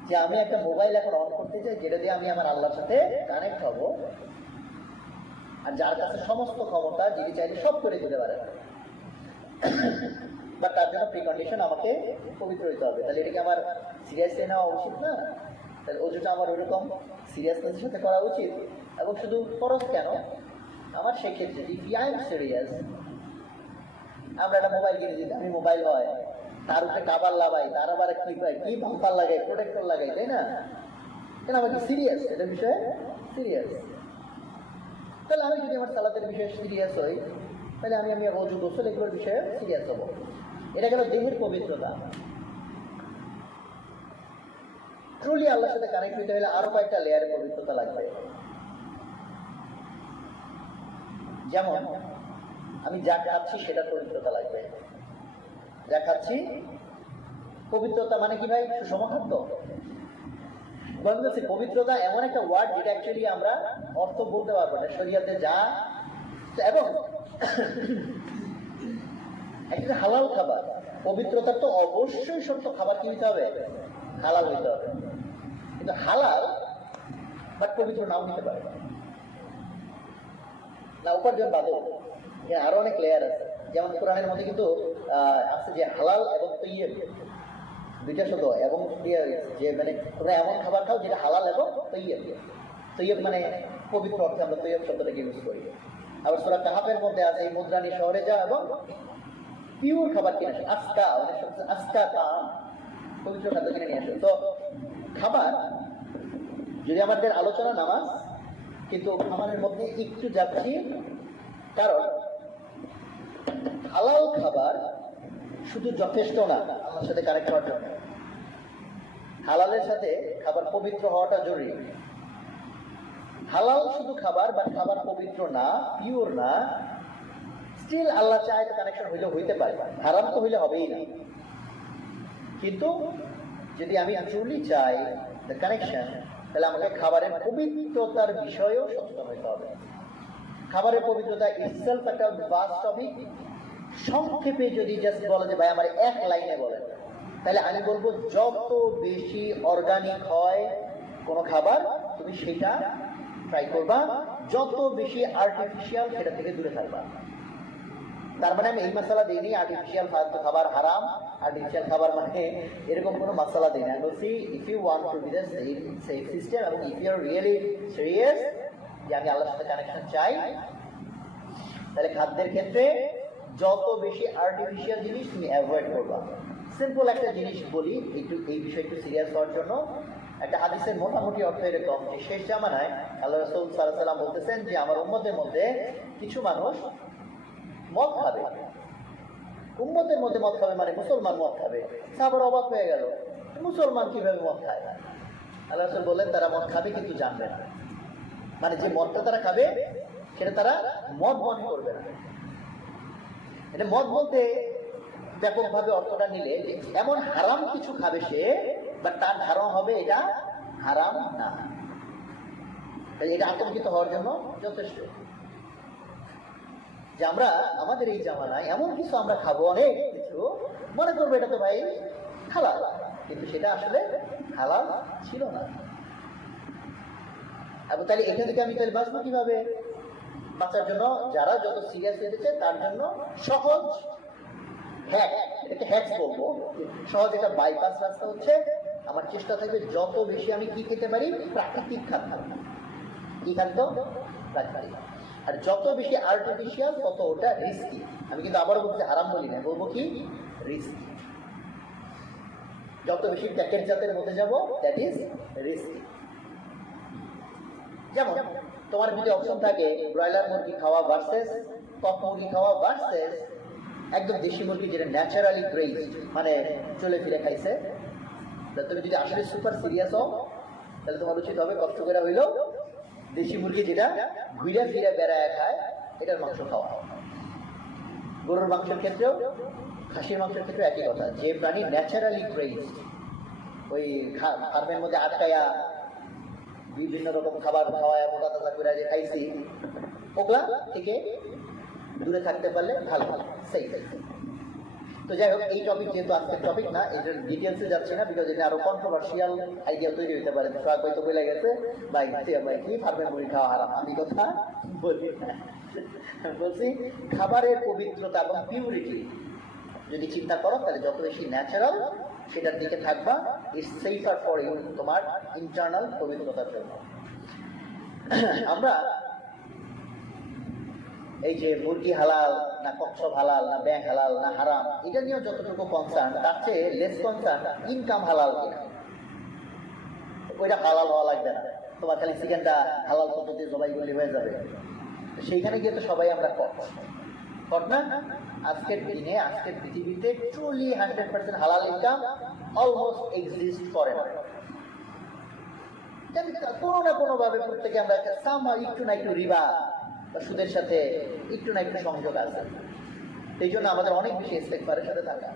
যে আমি একটা মোবাইল এখন অন করতে চাই, যেটা দিয়ে আমি আমার আল্লাহর সাথে কানেক্ট হব, আর যার কাছে সমস্ত ক্ষমতা, যিনি চাইলে সব করে দিতে পারে, বা তার জন্য প্রিকন্ডিশন আমাকে পবিত্র হইতে হবে। তাহলে এটাকে আমার সিরিয়াসলি নেওয়া উচিত না? তাহলে অজুটা আমার ওইরকম সিরিয়াসনেসের সাথে করা উচিত। এবং শুধু ফরজ কেন, আমার সেক্ষেত্রে ইফ আই এম সিরিয়াস, আমরা একটা মোবাইল কিনে দিই, আমি মোবাইল হয়, তার উপরে কাবার লাগাই, তার আবার কি বাম্পার লাগাই, প্রোটেক্টর লাগাই, তাই না? কেন আমার কি সিরিয়াস, এটার বিষয়ে সিরিয়াস। তাহলে আমি যদি আমার সালাতের বিষয়ে সিরিয়াস হই, তাহলে আমি অজু গোসল এগুলোর বিষয়ে সিরিয়াস হবো। এটা গেল দেহের পবিত্রতা। ট্রুলি আল্লাহর সাথে কানেক্ট হইতে হলে আরো কয়েকটা লেয়ারের পবিত্রতা লাগবে। যেমন আমি যা খাচ্ছি সেটার পবিত্রতা লাগবে। যা খাচ্ছি পবিত্রতা মানে কি ভাই? সুষম খাদ্য। বলতেছি পবিত্রতা এমন একটা ওয়ার্ড যেটা অ্যাকচুয়ালি আমরা অর্থ বলতে পারবো না শরিয়াতে যা। এবং একটা হালাল খাবার, পবিত্রতার তো অবশ্যই সত্য খাবার কি হইতে হবে? হালাল হইতে হবে। কিন্তু হালাল বাট পবিত্র নাও নিতে পারে না, উপার্জন বাদে আরো অনেক লেয়ার আছে। যেমন কোরআনের মধ্যে কিন্তু আছে যে হালাল এবং তৈয়ব, দুইটা শব্দ, এবং যে মানে তোমরা এমন খাবার খাও যেটা হালাল এবং তৈয়ব। তৈয়ব মানে পবিত্র অর্থে আমরা তৈয়ব শব্দটাকে ইউজ করি। আবার সূরা কাহাফের মধ্যে আছে এই মুদ্রানি শহরে যাও এবং পিওর খাবার কিনে আসো, আস্কা, আস্কা কাম, পবিত্র খাদ্য কিনে নিয়ে আসো। তো খাবার যদি আমাদের আলোচনা নামাজ, কিন্তু খাবারের মধ্যে একটু যাচ্ছি, কারণ হালাল খাবার শুধু যথেষ্ট না আল্লাহর সাথে কানেক্ট হওয়ার জন্য। হালালের সাথে খাবার পবিত্র হওয়াটা জরুরি। হালাল শুধু খাবার বা খাবার পবিত্র না, পিওর না, স্টিল আল্লাহ চায় কানেকশন হইলে হইতে পারে, হারাম তো হইলে হবেই না। কিন্তু যদি আমি ট্রুলি চাই দ্য কানেকশন, তাহলে আমাকে খাবারের পবিত্রতার বিষয়েও সচেতন হইতে হবে। খাবারের পবিত্রতা ইটসেলফ একটা ভাস্ট টপিক। সংক্ষেপে যদি জাস্ট বলা যে ভাই আমার এক লাইনে বলেন, তাহলে আমি বলবো যত বেশি অর্গানিক হয় কোনো খাবার তুমি সেটা ট্রাই করবা, যত বেশি আর্টিফিশিয়াল সেটা থেকে দূরে থাকবা। তার মানে আমি এই মশলা দিইনি আর্টিফিশিয়াল ফালতু খাবার হারাম, আর্টিফিশিয়াল খাবার মানে এরকম কোনো মশলা দিই না। বলছি if you want to be the safe system এবং if you are really serious যে আমি আল্লাহর সাথে কানেকশন চাই, তাহলে খাদ্যের ক্ষেত্রে যত বেশি আর্টিফিশিয়াল জিনিস তুমি অ্যাভয়েড করবা। সিম্পল একটা জিনিস বলি একটু এই বিষয়ে একটু সিরিয়াস হওয়ার জন্য। একটা হাদিসের মোটামুটি অর্থ এরকম যে শেষ জামানায় আল্লাহ রাসূল সাল্লাল্লাহু আলাইহি ওয়াসাল্লাম বলতেছেন যে আমার উম্মতের মধ্যে কিছু মানুষ মদ খাবে। উম্মতের মধ্যে মদ খাবে মানে মুসলমান মদ খাবে। সাহাবারা অবাক হয়ে গেল, মুসলমান কিভাবে মদ খায়? আল্লাহ রাসূল বললেন তারা মদ খাবে কিন্তু জানবে না, মানে যে মদটা তারা খাবে সেটা তারা মদ মনে করবে না। এটা মদ বলতে ব্যাপকভাবে অর্থটা নিলে এমন হারাম কিছু খাবে সে, বা তার ধারণা হবে এটা হারাম না, এটা আতঙ্কিত হওয়ার জন্য যথেষ্ট। যে আমরা আমাদের এই জামানায় এমন কিছু আমরা খাবো, অনেক কিছু মনে করবো এটা তো ভাই হালাল, কিন্তু সেটা আসলে হালাল ছিল না। এবং তাহলে এখান থেকে আমি তাহলে বাঁচবো কিভাবে? বাঁচার জন্য যারা যত সিরিয়াস হতে চায় তার জন্য সহজ হ্যাক, এটাকে হ্যাকস বলবো, সহজ একটা বাইপাস রাস্তা হচ্ছে আমার চেষ্টা থাকবে যত বেশি আমি কি খেতে পারি, প্রাকৃতিক খাদ্য। কি খাদ্য? প্রাকৃতিক। আর যত বেশি আর্টিফিশিয়াল তত ওটা রিস্কি। আমি কিন্তু আবারও বলতে হারাম বলি না, বলবো কি রিস্কি। যত বেশি প্যাকেট জাতের মধ্যে যাবো দ্যাট ইজ রিস্কি। যেমন তোমার যদি অপশন থাকে ব্রয়লার মুরগি খাওয়া ভার্সেস কক মুরগি খাওয়া ভার্সেস একদম দেশি মুরগি যেটা ন্যাচারালি গ্রেজ, মানে চলে ফিরে খাইছে, তুমি যদি আসলে সুপার সিরিয়াস হও তাহলে তোমার উচিত হবে কষ্ট করে হইলেও দেশি মুরগি যেটা ঘুরে ফিরে বেড়ায় খায় এটার মাংস খাওয়া। গরুর মাংসের ক্ষেত্রেও খাসির মাংসের ক্ষেত্রেও একই কথা, যে প্রাণী ন্যাচারালি গ্রেজ, ওই ফার্মের মধ্যে আটকায়া বিভিন্ন রকম খাবার খাওয়ায় মোটা তাজা করে যে খাইছি, ওগুলা থেকে দূরে থাকতে পারলে ভালো ভালো সেই। তো যাই হোক, এই টপিক যেহেতু আজকের টপিক না, এটার ডিটেলসে যাচ্ছে না, বিকজ এটা আরো কন্ট্রোভার্সিয়াল আইডিয়া তৈরি হতে পারে। হয়তো বলে গেছে ভাই কি ফার্মের মুরগি খাওয়া হারাম, আমি কথা বলি না। বলছি খাবারের পবিত্রতা এবং পিউরিটি যদি চিন্তা করো তাহলে যত বেশি ন্যাচারাল সেটার দিকে থাকবা, ইটস সেফার ফর ইউ, তোমার ইন্টারনাল পবিত্রতার জন্য। আমরা এই যে মুরগি হালাল না কচ্ছপ হালাল না ব্যাং হালাল না হারাম, এটা নিয়েও যতটুকু কনসার্ন, তার চেয়ে লেস কনসার্ন ইনকাম হালাল কিনা। ওইটা হালাল হওয়া লাগবে না, তোমার খালি চিকেনটা হালাল পদ্ধতি জবাই করলে হয়ে যাবে। সেইখানে গিয়ে তো সবাই আমরা কট না। আজকের দিনে আজকের পৃথিবীতে ট্রুলি 100% হালাল ইনকাম অলমোস্ট এক্সিস্ট করে না। কোনো না কোনো ভাবে প্রত্যেকে আমরা একটু না একটু রিবা বা সুদের সাথে একটু না একটু সংযোগ আছে। এই জন্য আমাদের অনেক বেশি ইস্তেগফারের সাথে থাকা।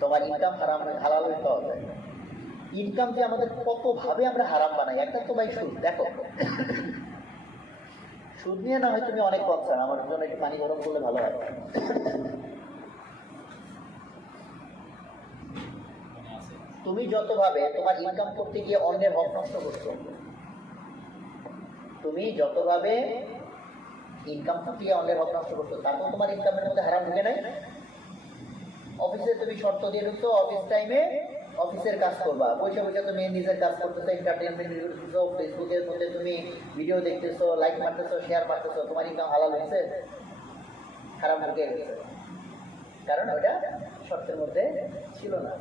তোমার ইনকাম হারাম হালাল হইতে হবে। ইনকাম যে আমাদের কত ভাবে আমরা হারাম বানাই। একটা তো ভাই সুদ, দেখো সুদ নিয়ে না হয় তুমি অনেক কনসার্ন, আমার জন্য একটু পানি গরম করলে ভালো হয়। তুমি যতভাবে তোমার ইনকাম করতে গিয়ে অন্যের হক নষ্ট করছো, তুমি যতভাবে ইনকাম করতে গিয়ে অন্যের হক নষ্ট করছো, তারপর তোমার ইনকামের মধ্যে হারাম ঢুকে নাই। অফিসে তুমি শর্ত দিয়ে ঢুকছো, অফিস টাইমে অফিসের কাজ করবা, বসে বসে তুমি নিজের কাজ করতেছো, এন্টারটেনমেন্ট করতেছো, ফেসবুকের মধ্যে তুমি ভিডিও দেখতেছো, লাইক মারতেছো, শেয়ার মারতেছো, তোমার ইনকাম হালাল হয়েছে? হারাম ঢুকে গেছে, কারণ ওটা শর্তের মধ্যে ছিল না।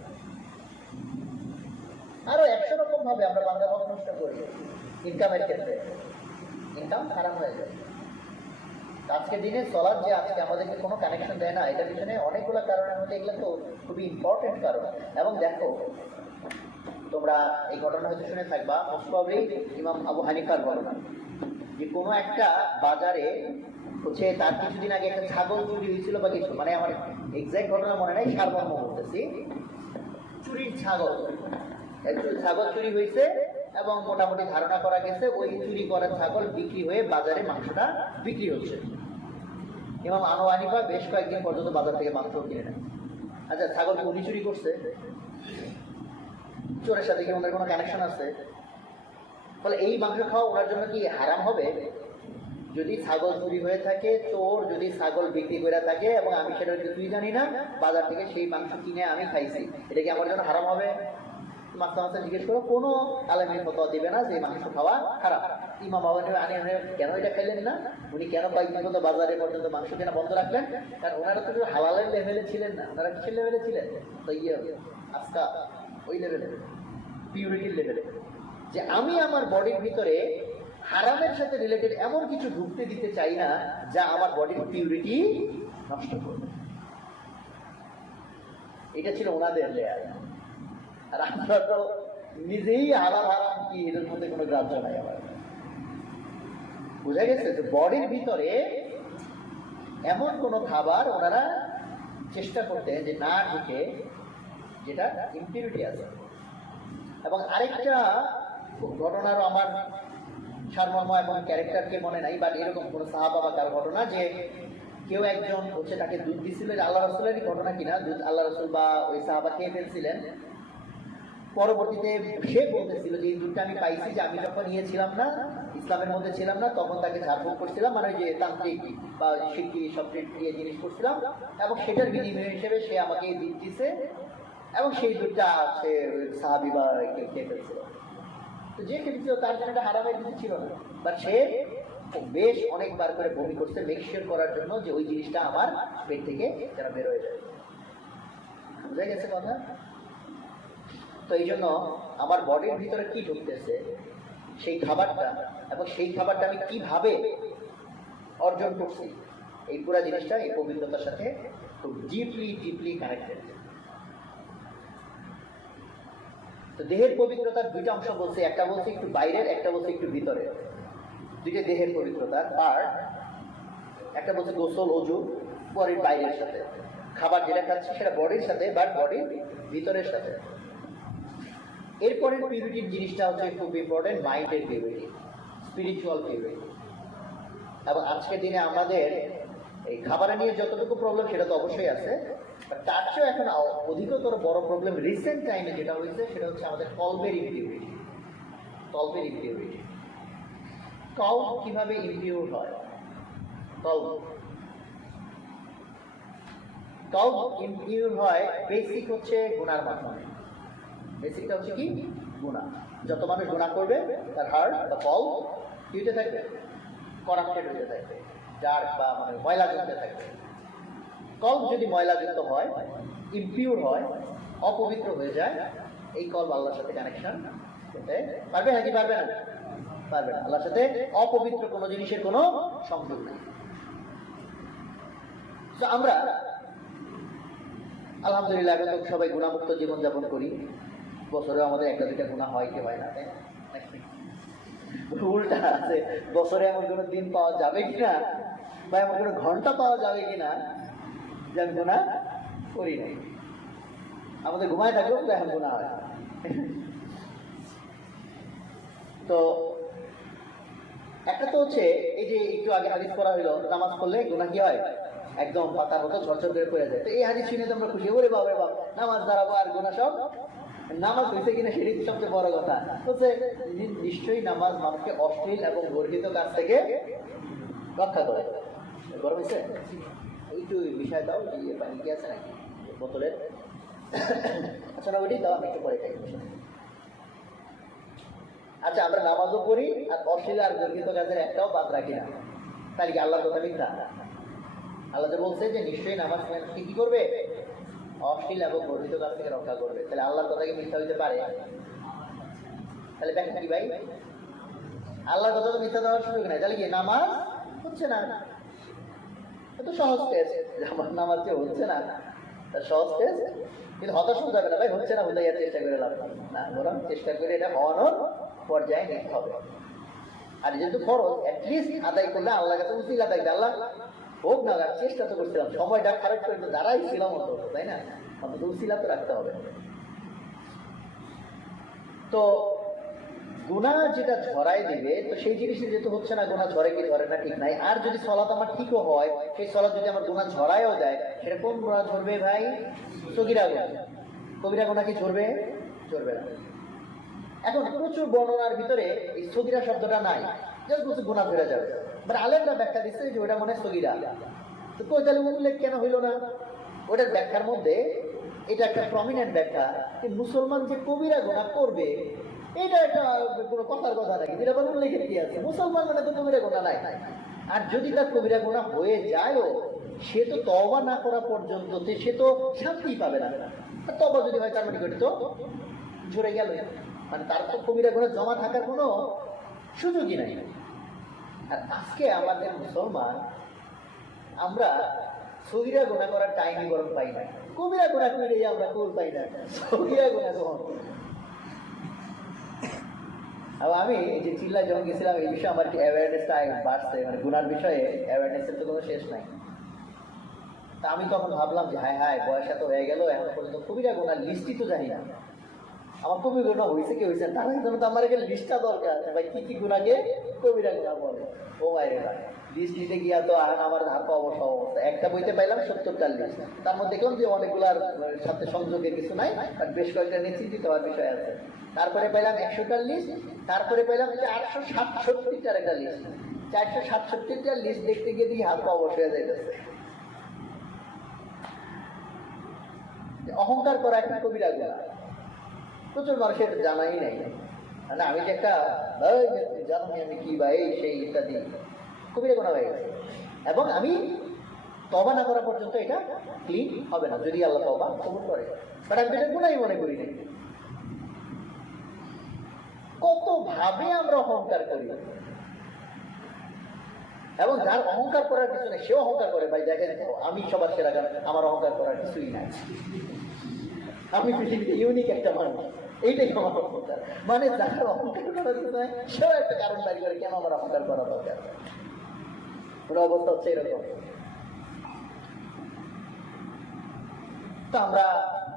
আরো 100 রকম ভাবে আমরা বাংলা হক নষ্ট করি ইনকামের ক্ষেত্রে, ইনকাম হারাম হয়ে যায়। আজকের দিনে চলার যে আজকে আমাদেরকে কোনো কানেকশন দেয় না, এটার পিছনে অনেকগুলো কারণের মধ্যে এগুলো তো খুবই ইম্পর্টেন্ট কারণ। এবং দেখো তোমরা এই ঘটনা হয়তো শুনে থাকবা, মোস্টলি ইমাম আবু হানিফার ঘটনা, যে কোনো একটা বাজারে হচ্ছে তার কিছুদিন আগে একটা ছাগল চুরি হয়েছিল বা কিছু, মানে আমার এক্সাক্ট ঘটনা মনে নাই, সারমর্ম বলতেছি। চুরির ছাগল, ছাগল চুরি হয়েছে এবং মোটামুটি ধারণা করা গেছে ওই চুরি করা ছাগল বিক্রি হয়ে বাজারে মাংসটা বিক্রি হচ্ছে। ইমাম আবু হানিফা বেশ কয়েকদিন পর্যন্ত বাজার থেকে মাংস কিনে নেয়। আচ্ছা, ছাগল কি উনি চুরি করছে? চোরের সাথে কি ওনার কোনো কানেকশন আছে? বলে এই মাংস খাওয়া ওনার জন্য কি হারাম হবে? যদি ছাগল চুরি হয়ে থাকে, চোর যদি ছাগল বিক্রি করে থাকে এবং আমি সেটা কিছুই জানি না, বাজার থেকে সেই মাংস কিনে আমি খাইছি, এটা কি আমার জন্য হারাম হবে? মাস্তা মাস্তা জিজ্ঞেস করো, কোনো আলেমের ফতোয়া দিবে না যে মাংস খাওয়া খারাপ। ইমাম বাবা কেন এটা খাইলেন না? উনি কেন কয়েকদিন পর্যন্ত বাজারে পর্যন্ত মাংস কেনা বন্ধ রাখলেন? কারণ ওনারা তো হালালের লেভেলে ছিলেন না, ওনারা কিসের লেভেলে ছিলেন? তো আজকা ওই লেভেলে, পিউরিটির লেভেলে, যে আমি আমার বডির ভিতরে হারামের সাথে রিলেটেড এমন কিছু ঢুকতে দিতে চাই না যা আমার বডির পিউরিটি নষ্ট করবে। এটা ছিল ওনাদের লেয়ার। আর আমরা তো নিজেই হারাম হারাম কি এদের মধ্যে কোনো গ্রাহ্য নাই আমার। বোঝা গেছে যে বডির ভিতরে এমন কোন খাবার ওনারা চেষ্টা করতেন যে না ঢুকে যেটা ইম্পিউরিটি আছে। এবং আরেকটা ঘটনারও আমার সারমর্ম এবং ক্যারেক্টারকে মনে নাই, বাট এরকম কোনো সাহাবা বা কারো ঘটনা যে কেউ একজন হচ্ছে তাকে দুধ দিছিল, আল্লাহ রসুলেরই ঘটনা কিনা, দুধ আল্লাহ রসুল বা ওই সাহাবা খেয়ে ফেলছিলেন। পরবর্তীতে সে বলতেছিল যে এই দুধটা আমি পাইছি যে আমি যখন নিয়েছিলাম না, ইসলামের মধ্যে ছিলাম না, তখন তাকে ঝাড়ফুঁক করছিলাম, মানে যে তান্ত্রিক বা শিল্পী সব দিয়ে জিনিস করছিলাম, এবং সেটার বিনিময় হিসেবে সে আমাকে এই দুধ দিছে এবং সেই দুধটা সে সাহাবি বা খেয়ে ফেলছিল। তো যে খেয়েছিল তার জন্য এটা হারামের কিছু ছিল না, বাট সে বেশ অনেকবার করে বমি করছে মেক শিওর করার জন্য যে ওই জিনিসটা আমার পেট থেকে যেন বের হয়ে যায়। বুঝা গেছে কথা? তো এই জন্য আমার বডির ভিতরে কি ঢুকতেছে সেই খাবারটা, এবং সেই খাবারটা আমি কিভাবে অর্জন করছি, এই পুরো জিনিসটা এই পবিত্রতার সাথে খুব ডিপলি কানেক্টেড। তো দেহের পবিত্রতার দুইটা অংশ বলছে, একটা বলছে একটু বাইরের, একটা বলছে একটু ভিতরে। দুইটা দেহের পবিত্রতার পার্ট, একটা বলছে গোসল ওযু বডির বাইরের সাথে, খাবার যেটা খাচ্ছি সেটা বডির সাথে বাট বডির ভিতরের সাথে। এরপরের পিউরিটির জিনিসটা হচ্ছে খুব ইম্পর্টেন্ট, মাইন্ডের পিউরিটি, স্পিরিচুয়াল পিউরিটি। এবং আজকের দিনে আমাদের এই খাবারে নিয়ে যতটুকু প্রবলেম সেটা তো অবশ্যই আছে, তার চেয়েও এখন অধিকতর বড় প্রবলেম রিসেন্ট টাইমে যেটা হয়েছে সেটা হচ্ছে আমাদের কলবের ইম্পিউরিটি। কলবের ইম্পিউরিটি, কল্ব কিভাবে ইম্পিউর হয়? কল্ব ইম্পিউর হয় বেসিক হচ্ছে গুনার মাধ্যমে। বেসিকটা হচ্ছে কি? গুনাহ। যত মানুষ গুনাহ করবে তার হার্ট বা কল্ব কি হতে থাকবে? করাপ্টেড হতে থাকবে, যার বা মানে ময়লাযুক্ত থাকবে। কল্ব যদি ময়লাযুক্ত হয়, ইম্পিউর হয়, অপবিত্র হয়ে যায়, এই কল্ব আল্লাহর সাথে কানেকশন করতে পারবে নাকি পারবে না? পারবে না। আল্লাহর সাথে অপবিত্র কোনো জিনিসের কোনো সংযোগ নেই। তো আমরা আলহামদুলিল্লাহ এখন তো সবাই গুণামুক্ত জীবনযাপন করি, বছরে আমাদের একটা দুইটা গুণা হয় কি হয় না, তাই না? উল্টা আছে, বছরে এমন কোনো দিন পাওয়া যাবে কিনা বা এমন কোনো ঘন্টা পাওয়া যাবে কিনা যে আমি গুণা করি নাই। আমাদের ঘুমায় থাকলেও তো এখন গুণা হয়। তো একটা তো হচ্ছে এই যে একটু আগে হাদিস করা হইলো, নামাজ পড়লে গুনাহ কি হয়? একদম পাতার মতো ঝরঝর করে পড়ে যায়। তো এই হাদিস শুনে তো আমরা খুশি, ওরে বাবা বাবা নামাজ দাঁড়াবো আর গুনাহ সব। নামাজ হয়েছে কিনা সেটাই সবচেয়ে বড় কথা হচ্ছে, নিশ্চয়ই নামাজ মানুষকে অশ্লীল এবং গর্হিত কাজ থেকে রক্ষা করে। গরম হয়েছে? একটু বিষয় দাও, পানি কি আছে নাকি বোতলের? আচ্ছা না, ওইটাই দাও, আমি একটু পরে খাই। আচ্ছা, আমরা নামাজও পড়ি আর অশ্লীল আর গর্হিত কাজের একটাও বাদ রাখি না, তাহলে কি আল্লাহর কথা মিথ্যা? আল্লাহ তো বলছে যে নিশ্চয়ই নামাজ মানুষকে কি করবে? অশ্লীল এবং গর্হিত কাজ থেকে রক্ষা করবে। তাহলে আল্লাহর কথা কি মিথ্যা হইতে পারে? তাহলে ব্যাখ্যা কি ভাই? আল্লাহর কথা তো মিথ্যা দেওয়ার সুযোগ নাই। তাহলে কি নামাজ হচ্ছে না? এত সহজ টেস্ট, নামাজ যে হচ্ছে না তার সহজ টেস্ট। কিন্তু হতাশ হয়ে যাবে না ভাই, হচ্ছে না বোঝাইয়ার চেষ্টা করে লাভ না, বরং চেষ্টা করে এটা হওয়ানোর পর্যায়ে নিতে হবে। আর যেহেতু ফরজ, অ্যাটলিস্ট আদায় করলে আল্লাহ কাছে উচিত আদায়, আল্লাহ হোক না, চেষ্টা তো করছিলাম, সময়টা খারাপ করে দাঁড়াইছিলাম অত, তাই না? অন্তত উচিলা তো রাখতে হবে। তো গুনাহ যেটা ঝরাই দিবে, তো সেই জিনিসটা যেহেতু হচ্ছে না, গুনাহ ঝরে কি ঝরে না ঠিক নাই। আর যদি সলাত আমার ঠিকও হয়, সেই সলাত যদি আমার গুনাহ ঝরাইও দেয়, সেটা কোন গুনাহ ঝরবে ভাই? সগীরা গুনাহ। কবিরা গুনাহ কি ঝরবে? ঝরবে না। এখন প্রচুর বর্ণনার ভিতরে এই সগীরা শব্দটা নাই, জাস্ট বলছে গুনাহ ঝরে যাবে। মানে আলেমরা ব্যাখ্যা দিচ্ছে যে ওটা মনে হয় সগীরা। তো কই তাহলে উল্লেখ কেন হইল না? ওটার ব্যাখ্যার মধ্যে এটা একটা প্রমিনেন্ট ব্যাখ্যা যে মুসলমান যে কবিরা গুনাহ করবে এটা একটা কোনো কথার কথা নাকি, যেটা আবার উল্লেখের কি আছে? মুসলমান মানে তো কবিরা গুনাহ নাই। আর যদি তার কবিরা গুনাহ হয়ে যায়ও, সে তো তওবা না করা পর্যন্ত সে তো শান্তি পাবে না। আর তওবা যদি হয় তার মানে তো ঝরে গেল, মানে তার তো কবিরা গুনাহ জমা থাকার কোনো সুযোগই নাই। আর আজকে আমাদের মুসলমান আমরা সগীরা গুনাহ করার টাইমই বরং পাই না, কবিরা গুনাহ করে আমরা কুল পাই না, সগীরা গুনাহ কখন। আমি যে চিল্লা যখন গেছিলাম এই বিষয়ে আমার অ্যাওয়ারনেসটা বাড়ছে, মানে গুনার বিষয়ে অ্যাওয়ারনেসের তো কোনো শেষ নাই। তা আমি তখন ভাবলাম যে হায় হায় বয়স এত হয়ে গেল, এখন পর্যন্ত কবিরা গুনার লিস্টই তো জানি না। আমার কবির গুনাহ হয়েছে কি হয়েছে, তার জন্য তো আমার এখানে লিস্টটা দরকার ভাই, কি কি গুনাহকে কবিরা গুনাহ বলে। ও বাইরে লিস্ট নিতে গিয়া তো আমার হাত অবস্থা অবস্থা একটা বইতে পাইলাম 70টা লিস্ট, তার মধ্যে দেখলাম যে অনেকগুলার সাথে সংযোগের কিছু নাই, আর বেশ কয়েকটা নিয়ে চিন্তিত হওয়ার বিষয় আছে। তারপরে পেলাম 100টা লিস্ট, তারপরে পেলাম 467টার একটা লিস্ট। 467টার লিস্ট দেখতে গিয়ে দেখি হাত অবশ হয়ে যাইতেছে। অহংকার করা একটা কবিরা গুনাহ, প্রচুর মানুষের জানাই নাই। মানে আমি যে একটা জানি আমি কি বা এই সেই ইত্যাদি কবিরা গুনাহ হয়ে গেছে, এবং আমি তওবা না করা পর্যন্ত এটা ক্লিন হবে না, যদি আল্লাহ তওবা কবুল করে। বাট আমি এটা গুনাহই মনে করি না। কত ভাবে আমরা অহংকার করি, এবং যার অহংকার করার কিছু নেই সেও অহংকার করে। ভাই দেখেন আমি সবার সেরা, আমার অহংকার করার কিছুই নাই, আমি পৃথিবীতে ইউনিক একটা মানুষ, এইটাই আমার অহংকার। মানে যার অহংকার করার কিছু নাই সেও একটা কারণ বাড়ি করে কেন আমার অহংকার করা দরকার। পুরো অবস্থা হচ্ছে এরকম। তো আমরা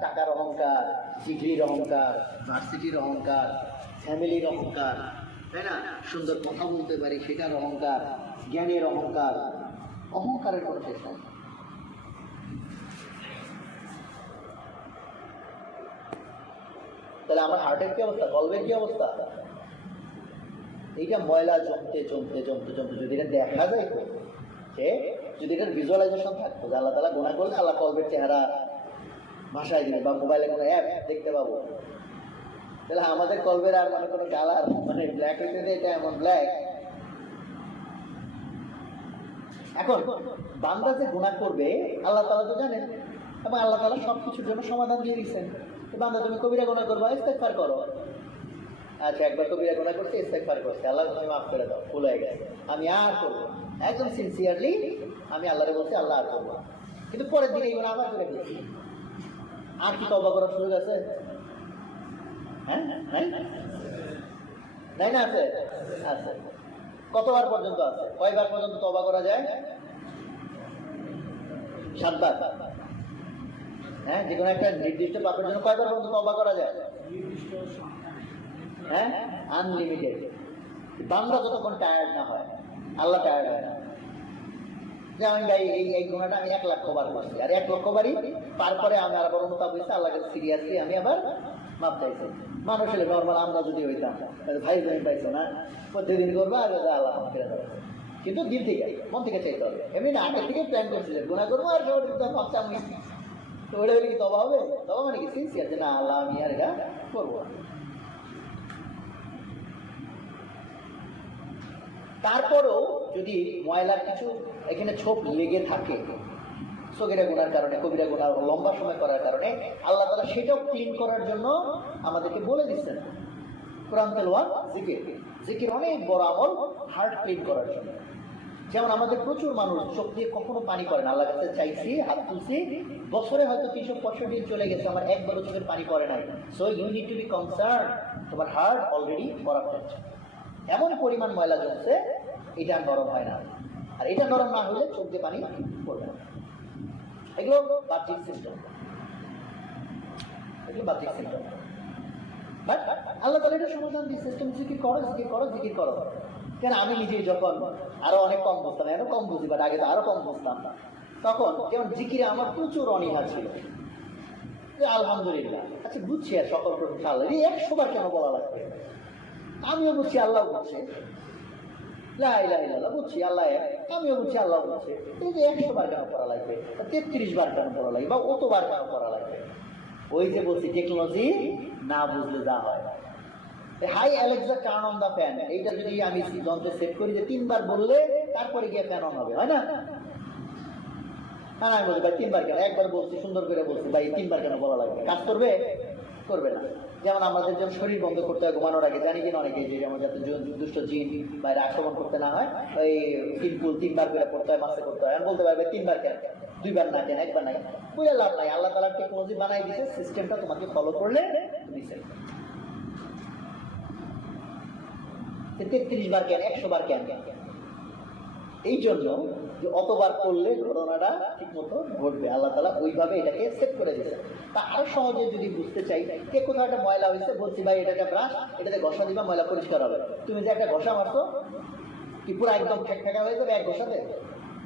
টাকার অহংকার, ডিগ্রির অহংকার, ভার্সিটির অহংকার, ফ্যামিলির অহংকার, তাই না, সুন্দর কথা বলতে পারি সেটার অহংকার, জ্ঞানের অহংকার, অহংকারের কোনো শেষ নাই। তাহলে আমার হার্টের কি অবস্থা, কলবের কি অবস্থা? এইটা ময়লা জমতে জমতে জমতে জমতে যদি এটা দেখা যায়, যদি এটার ভিজুয়ালাইজেশন থাকতো যে আল্লাহ তাআলা গুনাহ করলে আল্লাহ কলবের চেহারা ভাষায় দিবে বা মোবাইলে কোনো অ্যাপ দেখতে পাবো, তাহলে আমাদের কলবের আর মানে কোনো কালার মানে ব্ল্যাক হইতে দেয়, এটা এমন ব্ল্যাক। এখন বান্দা যে গুনাহ করবে আল্লাহ তাআলা তো জানেন, এবং আল্লাহ তাআলা সবকিছুর জন্য সমাধান দিয়ে দিচ্ছেন। বান্দা তুমি কবিরা গুনাহ করবা, ইস্তেগফার করো। আচ্ছা একবার কবিরা গুনাহ করছে, ইস্তেগফার করছে, আল্লাহ তুমি মাফ করে দাও, ভুল হয়ে গেছে, আমি আর করবো। একদম সিনসিয়ারলি আমি আল্লাহরে বলছি আল্লাহ আর করবো, কিন্তু পরের দিন এই গুনাহ আবার করে দিচ্ছি। আর কি তওবা করার সুযোগ আছে? হ্যাঁ নাই নাই না, আছে আছে। কতবার পর্যন্ত আছে? কয়বার পর্যন্ত তওবা করা যায়? 7 বার। হ্যাঁ, যে কোনো একটা নির্দিষ্ট পাপের জন্য কয়বার পর্যন্ত তওবা করা যায়? হ্যাঁ, আনলিমিটেড। বান্দা যতক্ষণ টায়ার্ড না হয়, আল্লাহ টায়ার্ড হয় না। যে আমি গাই এই গুনাহটা আমি 1 লাখ বার করছি, আর 1 লক্ষ বারই তারপরে আমি আবার অনুতাপ হয়েছে, আল্লাহকে সিরিয়াসলি আমি আবার মাপ চাইছি। মানুষ হলে নর্মাল আমরা যদি হইতাম ভাই বোন পাইছো না, প্রতিদিন করবো আর আল্লাহ ফিরে যাবে, কিন্তু দিল থেকে মন থেকে চাইতে হবে। এমনি না আগের থেকে প্ল্যান করছি যে গুনাহ করবো আর ভাবছি আমি, তো ওটা হলে কি তবা হবে? তবা মানে কি সিনসিয়ার যে না আল্লাহ আমি আর এটা করবো। তারপরেও যদি ময়লার কিছু এখানে ছোপ লেগে থাকে সগীরা গুনার কারণে, কবিরা গুনাহ লম্বা সময় করার কারণে, আল্লাহ তাআলা সেটাও ক্লিন করার জন্য আমাদেরকে বলে দিচ্ছেন। কোরআন তেলাওয়াত, জিকির, জিকির অনেক বড় আমল হার্ট ক্লিন করার জন্য। যেমন আমাদের প্রচুর মানুষ চোখ দিয়ে কখনো পানি পড়ে না, আল্লাহর কাছে চাইছি, হাত তুলছি, বছরে হয়তো 365 দিন চলে গেছে, আমার একবারও চোখের পানি পড়ে নাই। So you need to be concern, তোমার হার্ট অলরেডি করাপ্টেড, এমন পরিমাণ ময়লা জমছে, এটা নরম হয় না। আর এটা নরম না হলে চোখ দিয়ে পানি পড়বে না। এগুলো বাহ্যিক সিস্টেম, এগুলো বাহ্যিক সিস্টেম। বাট আল্লাহ তাআলা এটা সমাধান দিচ্ছে, তুমি জিকির করো, জিকির করো, জিকির করো। কেন আমি নিজেই যখন আরো অনেক কম বুঝতাম, এত কম বুঝি, বাট আগে তো আরো কম বুঝতাম না, তখন যেমন জিকিরে আমার প্রচুর অনীহা ছিল। আলহামদুলিল্লাহ, আচ্ছা বুঝছি আর সকল প্রশংসা আল্লাহ, 100 বার কেন বলা লাগবে? আমিও বুঝছি, আল্লাহ বুঝছে, লা ইলাহা ইল্লাল্লাহ বুঝছি আল্লাহ এক, আমিও বুঝছি আল্লাহ বলছে, এই যে 100 বার কেন পড়া লাগবে, 33 বার কেন পড়া লাগবে, বা অতবার কেন পড়া লাগবে? ওই যে বলছি টেকনোলজি না বুঝলে যা হয়। Hi Alexa turn on the fan, এইটা যদি আমি যন্ত্রে সেট করি যে 3 বার বললে তারপরে গিয়ে ফ্যান অন হবে, হয় না? আমি বলছি ভাই 3 বার কেন, একবার বলছি সুন্দর করে বলছি ভাই 3 বার কেন বলা লাগবে, কাজ করবে? করবে না। যেমন আমাদের যেমন শরীর বন্ধ করতে হয় ঘুমানোর আগে, জানি কিনা অনেকে যে যেমন যাতে দুষ্ট জিন বাইরে আক্রমণ করতে না হয়, ওই 3 বার করে পড়তে হয়, মাসে করতে হয়। আমি বলতে পারবে 3 বার কেন, 2 বার না কেন, 1 বার না কেন, বুঝে লাভ নাই। আল্লাহ তাআলা টেকনোলজি বানাই দিয়েছে, সিস্টেমটা তোমাকে ফলো করলে তুমি সেভ। 33 বার কেন, 100 বার কেন? এই জন্য যে অতবার করলে ঘটনাটা ঠিক মতো ঘটবে, আল্লাহ তাআলা ওইভাবে এটাকে সেট করে দিয়েছে। তা আরো সহজে যদি বুঝতে চাই, কে কোথাও একটা ময়লা হয়েছে, বলছি ভাই এটা একটা ব্রাশ, এটাতে ঘষা দিবা ময়লা পরিষ্কার হবে। তুমি যে একটা ঘষা মারছো, কি পুরো একদম ঠেকঠেকা হয়ে যাবে এক ঘষাতে?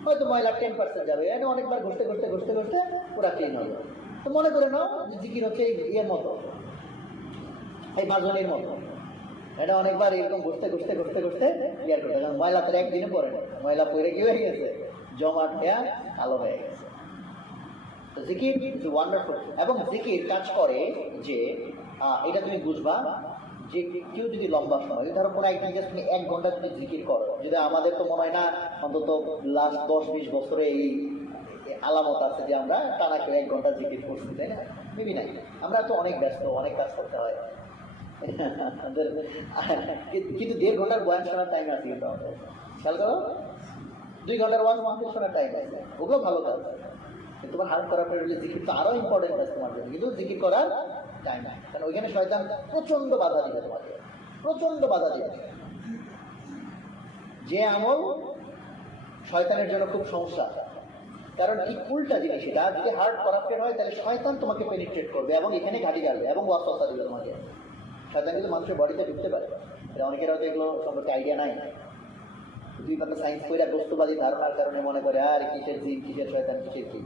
হয়তো ময়লা 10% যাবে, এটা অনেকবার ঘষতে ঘষতে ঘষতে ঘষতে পুরা ক্লিন হবে। তো মনে করে নাও জিকির হচ্ছে ইয়ের মতো, এই মাজনের মতো, এটা অনেকবার এরকম ঘুরতে ঘুরতে ঘুরতে ঘুরতে ক্লিয়ার করতে, কারণ ময়লা তো একদিনে পড়ে না, ময়লা পড়ে কি হয়ে গেছে, জমাট হয়ে কালো হয়ে গেছে। তো জিকির ইজ ওয়ান্ডারফুল। এবং জিকির কাজ করে যে এটা তুমি বুঝবা যে কেউ যদি লম্বা সময়, ধরো কোনো একদিন যে তুমি 1 ঘন্টা যদি জিকির করো, যদি আমাদের তো মনে হয় না অন্তত লাস্ট 10-20 বছরে এই আলামত আছে যে আমরা টানা কেউ 1 ঘন্টা জিকির করছি, তাই না? মেবি নাই, আমরা তো অনেক ব্যস্ত, অনেক কাজ করতে হয়। কিন্তু 1.5 ঘন্টার বয়ান শোনার টাইম আছে, কিন্তু আমাদের খেয়াল করো, 2 ঘন্টার ওয়াজ মাহফিল শোনার টাইম আছে, ওগুলো ভালো কাজ। কিন্তু তোমার হার্ট করার পরে জিকির তো আরো ইম্পর্টেন্ট আছে তোমার জন্য, কিন্তু জিকির করার টাইম নাই, কারণ ওইখানে শয়তান প্রচন্ড বাধা দিবে তোমাকে, প্রচন্ড বাধা দিবে। যে আমল শয়তানের জন্য খুব সমস্যা, কারণ কি উল্টা জিনিস, এটা যদি হার্ট করাপ্টেড হয় তাহলে শয়তান তোমাকে পেনিট্রেট করবে এবং এখানে ঘাটি গাড়বে এবং ওয়াসওয়াসা দিবে তোমাকে। শয়তান কিন্তু মানুষের বডিতে ঢুকতে পারে, অনেকের হয়তো এগুলো সম্পর্কে আইডিয়া নাই। দুই পাতা সায়েন্স কইরা বস্তুবাদী ধারণার কারণে মনে করে আর কিসের জিন, কিসের শয়তান, কিসের কি।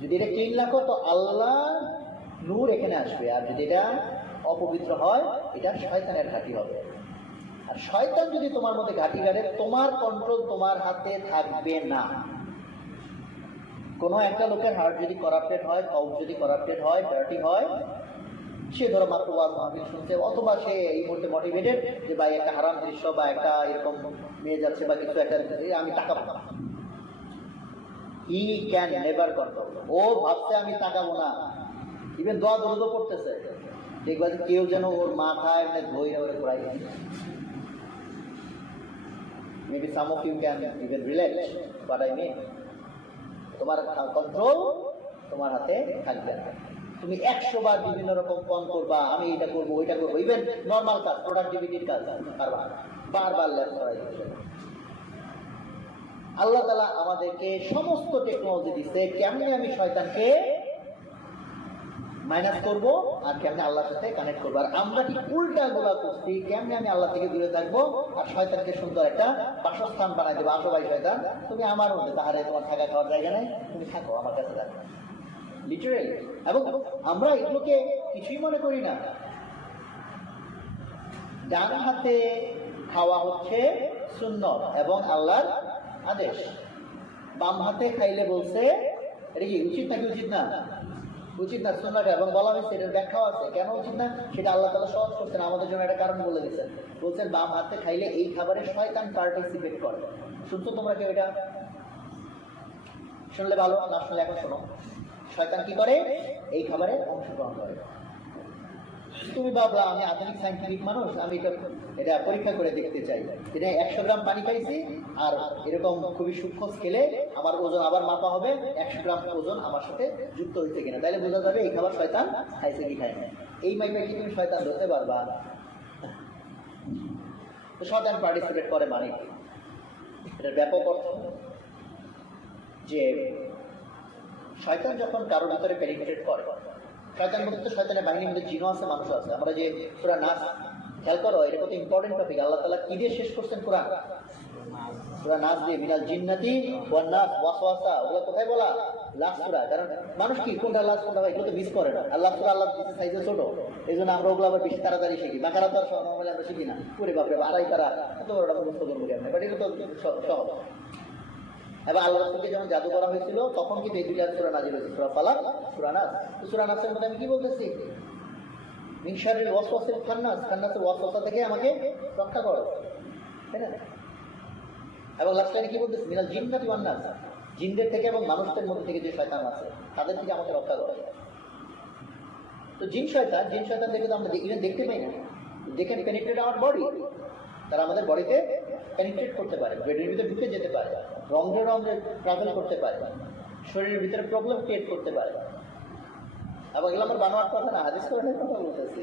যদি এটা ক্লিন রাখো তো আল্লাহ নূর এখানে আসবে, আর যদি এটা অপবিত্র হয় এটা শয়তানের ঘাঁটি হবে। আর শয়তান যদি তোমার মধ্যে ঘাঁটি গাড়ে, তোমার কন্ট্রোল তোমার হাতে থাকবে না। কোনো একটা লোকের হার্ট যদি করাপ্টেড হয়, কাউন্ট যদি করাপ্টেড হয়, ডার্টি হয়, সে ধরো মাত্র ওয়াজ মাহফিল শুনছে, অথবা সে এই মুহূর্তে মোটিভেটেড যে ভাই একটা হারাম দৃশ্য বা একটা এরকম মেয়ে যাচ্ছে বা কিছু একটা, আমি তাকাবো না। He can never control. ও ভাবছে আমি তাকাবো না, ইভেন দোয়া দরুদ করতেছে, দেখবা যে কেউ যেন ওর মাথায় ধরে ওরে ঘোরাই দিচ্ছে। Maybe some of you can even relate what I mean. তোমার কন্ট্রোল তোমার হাতে থাকবে না। তুমি 100 বার বিভিন্ন রকম ফোন করবা, আমি এটা করবো ওইটা করবো, ইভেন নর্মাল কাজ, প্রোডাক্টিভিটির কাজ পারবা, বারবার ল্যাপ করাই দিচ্ছে। আল্লাহ তাআলা আমাদেরকে সমস্ত টেকনোলজি দিচ্ছে, কেমনে আমি শয়তানকে মাইনাস করবো আর কেমনে আল্লাহর সাথে কানেক্ট করবো। আর আমরা কি উল্টা গোলা করছি, কেমনে আমি আল্লাহ থেকে দূরে থাকবো আর শয়তানকে সুন্দর একটা বাসস্থান বানাই দেবো। আসো ভাই শয়তান, তুমি আমার মধ্যে, তাহারে তোমার থাকা খাওয়ার জায়গা নেই, তুমি থাকো আমার কাছে থাকো, লিটারেলি। এবং আমরা এগুলোকে কিছুই মনে করি না। ডান হাতে খাওয়া হচ্ছে সুন্নত এবং আল্লাহর আদেশ, বাম হাতে খাইলে বলছে এটা কি উচিত নাকি উচিত না? উচিত না, সুন্নাত। এবং বলা হয়েছে এটার ব্যাখ্যাও আছে কেন উচিত না, সেটা আল্লাহ তাআলা সহজ করছেন আমাদের জন্য, একটা কারণ বলে দিচ্ছেন। বলছেন বাম হাতে খাইলে এই খাবারে শয়তান পার্টিসিপেট করে। শুনছো তোমরা কেউ এটা? শুনলে ভালো, না শুনলে এখন শোনো। শয়তান কি করে? এই খাবারে অংশগ্রহণ করে। তুমি ভাবলা আমি আধুনিক সাইন্টিফিক মানুষ, আমি এটা পরীক্ষা করে দেখতে চাই, এটা 100 গ্রাম পানি খাইছি আর এরকম খুবই সূক্ষ্ম স্কেলে আমার ওজন আবার মাপা হবে, 100 গ্রাম ওজন আমার সাথে যুক্ত হয়েছে কিনা, তাইলে বোঝা যাবে এই খাবার শয়তান খাইছে কি খায় না। এই মাইপে কি তুমি শয়তান ধরতে পারবা? তো শয়তান পার্টিসিপেট করে মানে কি? এটার ব্যাপক অর্থ যে শয়তান যখন কারোর ভিতরে পেনিট্রেট করে, শয়তান বলতে তো শয়তানের বাহিনীর মধ্যে জিনও আছে, মানুষও আছে। আমরা যে সূরা নাস খেয়াল করো, এটা কত ইম্পর্টেন্ট টপিক। আল্লাহ তাআলা কি দিয়ে শেষ করছেন কোরআন? সূরা নাস দিয়ে, মিনাল জিন্নাতি ওয়ান নাস, ওয়াসওয়াসা, ওগুলো কোথায় বলা? লাস্ট সূরা। কারণ মানুষ কি কোনটা লাস্ট কোনটা ভাই এগুলো তো মিস করে না। আল্লাহ সূরা আল্লাহ দিতে সাইজে ছোট, এই জন্য আমরা ওগুলো আবার বেশি তাড়াতাড়ি শিখি। বাকারা তো আর নরমালি আমরা শিখি না, পুরে বাপরে আড়াই তারা এত বড়টা মুখস্থ করবো কেমন, বাট এটা তো সহজ। এবার আল্লাহ রাসূলকে যখন জাদু করা হয়েছিল তখন কিন্তু এই দুইটা সূরা নাযিল হয়েছে, সূরা ফালাক, সূরা নাস। তো সূরা নাসের মধ্যে আমি কি বলতেছি? মিন শাররিল ওয়াসওয়াসিল খান্নাস, খান্নাসের ওয়াসওয়াসা থেকে আমাকে রক্ষা করো, তাই না? এবং লাস্ট লাইনে কি বলতেছে? মিনাল জিন্নাতি ওয়ান নাস, জিনদের থেকে এবং মানুষদের মধ্যে থেকে যে শয়তান আছে তাদের থেকে আমাকে রক্ষা করো। তো জিন শয়তান দেখে তো আমরা দেখতে পাই না, they can penetrate our body. তারা আমাদের বডিতে পেনিট্রেট করতে পারে, ব্রেডের ভিতরে ঢুকে যেতে পারে, রন্ধ্রে রন্ধ্রে ট্রাভেল করতে পারে, শরীরের ভিতরে প্রবলেম ক্রিয়েট করতে পারে। এবং এগুলো আমার বানোয়ার কথা না, হাদিস কোরআনের কথা বলতেছি।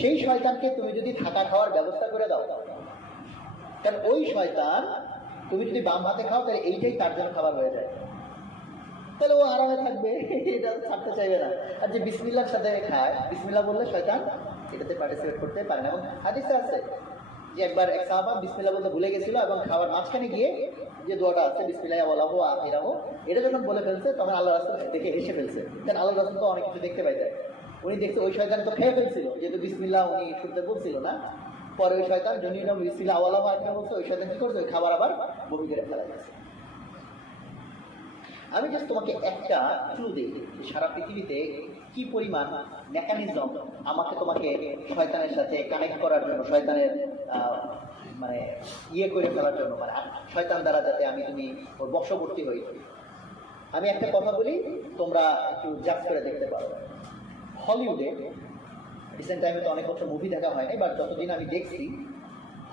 সেই শয়তানকে তুমি যদি থাকা খাওয়ার ব্যবস্থা করে দাও, কারণ ওই শয়তান তুমি যদি বাম হাতে খাও তাহলে এইটাই তার জন্য খাবার হয়ে যায়, তাহলে ও আরামে থাকবে, এটা ছাড়তে চাইবে না। আর যে বিসমিল্লাহর সাথে খায়, বিসমিল্লাহ বললে শয়তান এটাতে পার্টিসিপেট করতে পারে না। এবং হাদিসে আছে যে একবার এক সাহাবা বিসমিল্লাহ বলতে ভুলে গেছিল এবং খাওয়ার মাঝখানে গিয়ে যে দোয়াটা আছে বিসমিল্লাহ ওয়ালাহু আখিরাহু, এটা যখন বলে ফেলছে তখন আল্লাহ রাসূল দেখে হেসে ফেলছে। কারণ আল্লাহ রাসূল তো অনেক কিছু দেখতে পাইতেন, উনি দেখছে ওই শয়তান তো খেয়ে ফেলছিল, যেহেতু বিসমিল্লাহ উনি শুনতে বলছিল না। পরে ওই শয়তান জন্য বিসমিল্লাহ ওয়ালাহু আখিরাহু বলছে, ওই শয়তান কি করছে? ওই খাবার আবার বমি করে ফেলা গেছে। আমি জাস্ট তোমাকে একটা ক্লু দিই, সারা পৃথিবীতে কি পরিমাণ মেকানিজম আমাকে তোমাকে শয়তানের সাথে কানেক্ট করার জন্য, শয়তানের মানে ইয়ে করে ফেলার জন্য, মানে শয়তান দ্বারা যাতে তুমি ওর বশবর্তী হই। আমি একটা কথা বলি, তোমরা একটু জাজ করে দেখতে পারো। হলিউডে রিসেন্ট টাইমে তো অনেক বছর মুভি দেখা হয়নি, বাট যতদিন আমি দেখছি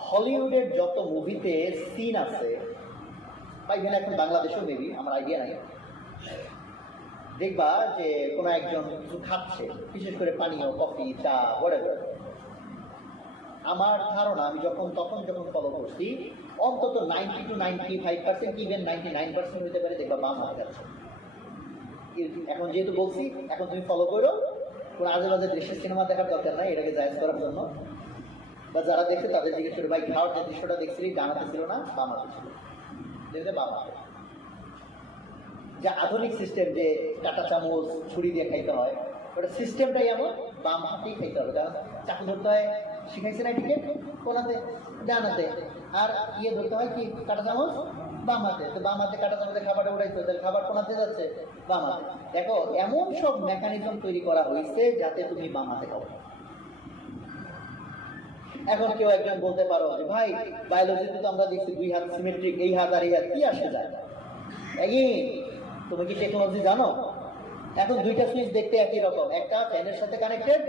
হলিউডের যত মুভিতে সিন আছে, বা ইভেন এখন বাংলাদেশেও মেবি, আমার আইডিয়া নাই, দেখবা যে কোনো একজন কিছু খাচ্ছে, বিশেষ করে পানীয়, কফি, চা, হোয়াটএভার। আমার ধারণা আমি তখন যখন ফলো করছি, অন্তত 90 to 95%, ইভেন 99% হতে পারে দেখবা বাম হাতে খাচ্ছে। এখন যেহেতু বলছি, এখন তুমি ফলো করো, কোনো আজে বাজে দৃশ্যের সিনেমা দেখার দরকার নাই এটাকে জায়েজ করার জন্য। বা যারা দেখছে তাদের জিজ্ঞেস করে, ভাই খাওয়ার যে দৃশ্যটা দেখছিলি ডানাতে ছিল না বাম হাতে ছিল, দেখবে বাম হাতে। যে আধুনিক সিস্টেম, যে কাঁটা চামচ ছুরি দিয়ে খাইতে হয়, ওটা সিস্টেমটাই এমন বাম হাতেই খাইতে হবে। কারণ চাকু ধরতে হয় শিখাইছে না এদিকে কোনাতে, ডানাতে, আর ইয়ে ধরতে হয় কি কাঁটা চামচ বাম হাতে। তো বাম হাতে কাঁটা চামচে খাবারটা উঠাইতে, তাহলে খাবার কোনাতে যাচ্ছে বাম হাতে। দেখো এমন সব মেকানিজম তৈরি করা হয়েছে যাতে তুমি বাম হাতে খাও। এখন কেউ একজন বলতে পারো যে ভাই বায়োলজিতে তো আমরা দেখছি দুই হাত সিমেট্রিক, এই হাত আর এই হাত কি আসে যায়। তুমি কি টেকনোলজি জানো? এখন দুইটা সুইচ দেখতে একই রকম, একটা ফ্যানের সাথে কানেক্টেড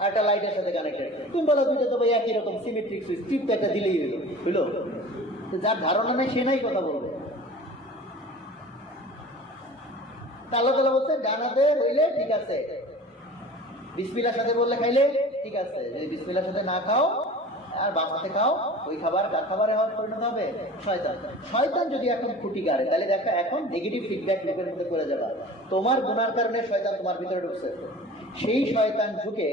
আর একটা লাইটের সাথে কানেক্টেড। তুমি বলো দুইটা তো ভাই একই রকম সিমেট্রিক সুইচ, টিপ তো একটা দিলেই হইলো। তো যার ধারণা নেই সে নাই কথা বলবে। আল্লাহ তাআলা বলছে ডানাতে হইলে ঠিক আছে, বিসমিল্লাহর সাথে বললে খাইলে ঠিক আছে, যদি বিসমিল্লাহর সাথে না খাও আর বাম হাতে খাও, ওই খাবার কার খাবারে হওয়ার পরিণত হবে? শয়তান। শয়তান যদি এখন খুঁটি গাড়ে, তাহলে দেখো এখন নেগেটিভ ফিডব্যাক লোকের মধ্যে করে যাবা। তোমার গুনার কারণে শয়তান তোমার ভিতরে ঢুকছে, সেই শয়তান ঢুকে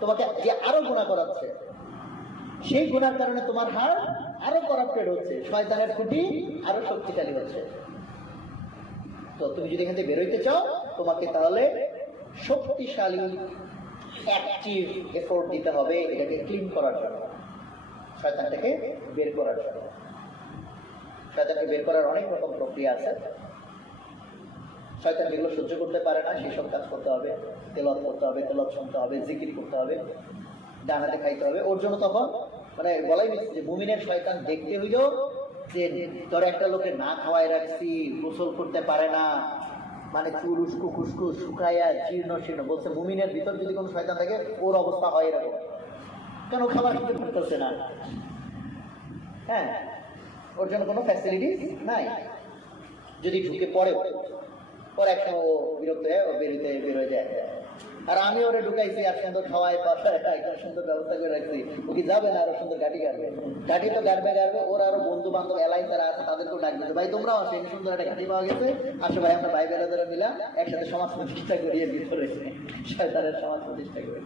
তোমাকে যে আরো গুনাহ করাচ্ছে, সেই গুনার কারণে তোমার হার্ট আরো করাপ্টেড হচ্ছে, শয়তানের খুঁটি আরো শক্তিশালী হচ্ছে। তো তুমি যদি এখান থেকে বেরোইতে চাও, তোমাকে তাহলে শক্তিশালী অ্যাক্টিভ এফোর্ট দিতে হবে এটাকে ক্লিন করার জন্য, শয়তানটাকে বের করার জন্য। শয়তানকে বের করার অনেক রকম প্রক্রিয়া আছে। শয়তান যেগুলো সহ্য করতে পারে না সেই সব কাজ করতে হবে, তেলাওয়াত করতে হবে, তেলাওয়াত শুনতে হবে, জিকির করতে হবে, ডানাতে খাইতে হবে। ওর জন্য তখন মানে বলাই হচ্ছে যে মুমিনের শয়তান দেখতে হইল যে তোর একটা লোকে না খাওয়াই রাখছি, গোসল করতে পারে না, মানে চুল উস্কু খুস্কু শুকাইয়া জীর্ণ শীর্ণ। বলছে মুমিনের ভিতর যদি কোনো শয়তান থাকে ওর অবস্থা হয় এরকম, কেন খাবার খেতে পারতেছে না। হ্যাঁ, ওর জন্য কোনো ফ্যাসিলিটিস নাই। যদি ঢুকে পরে একসময় ও বিরক্ত হয়ে ও বের হয়ে যায়। আর আমি ওরে ঢুকাইছি আর সুন্দর খাওয়াই পাশায় একটা সুন্দর ব্যবস্থা করে রাখছি, ও কি যাবে না আরো সুন্দর গাড়ি গাড়বে, গাড়ি তো গাড়বে, ওর আরো বন্ধু বান্ধব এলাই যারা আছে তাদেরকেও ডাকবে, ভাই তোমরাও আসো, সুন্দর একটা গাড়ি পাওয়া গেছে, আসো ভাই আমরা ভাই বেড়াদারা মিলা একসাথে সমাজ প্রতিষ্ঠা করিয়ে ভিতরে শয়তানের সমাজ প্রতিষ্ঠা করে।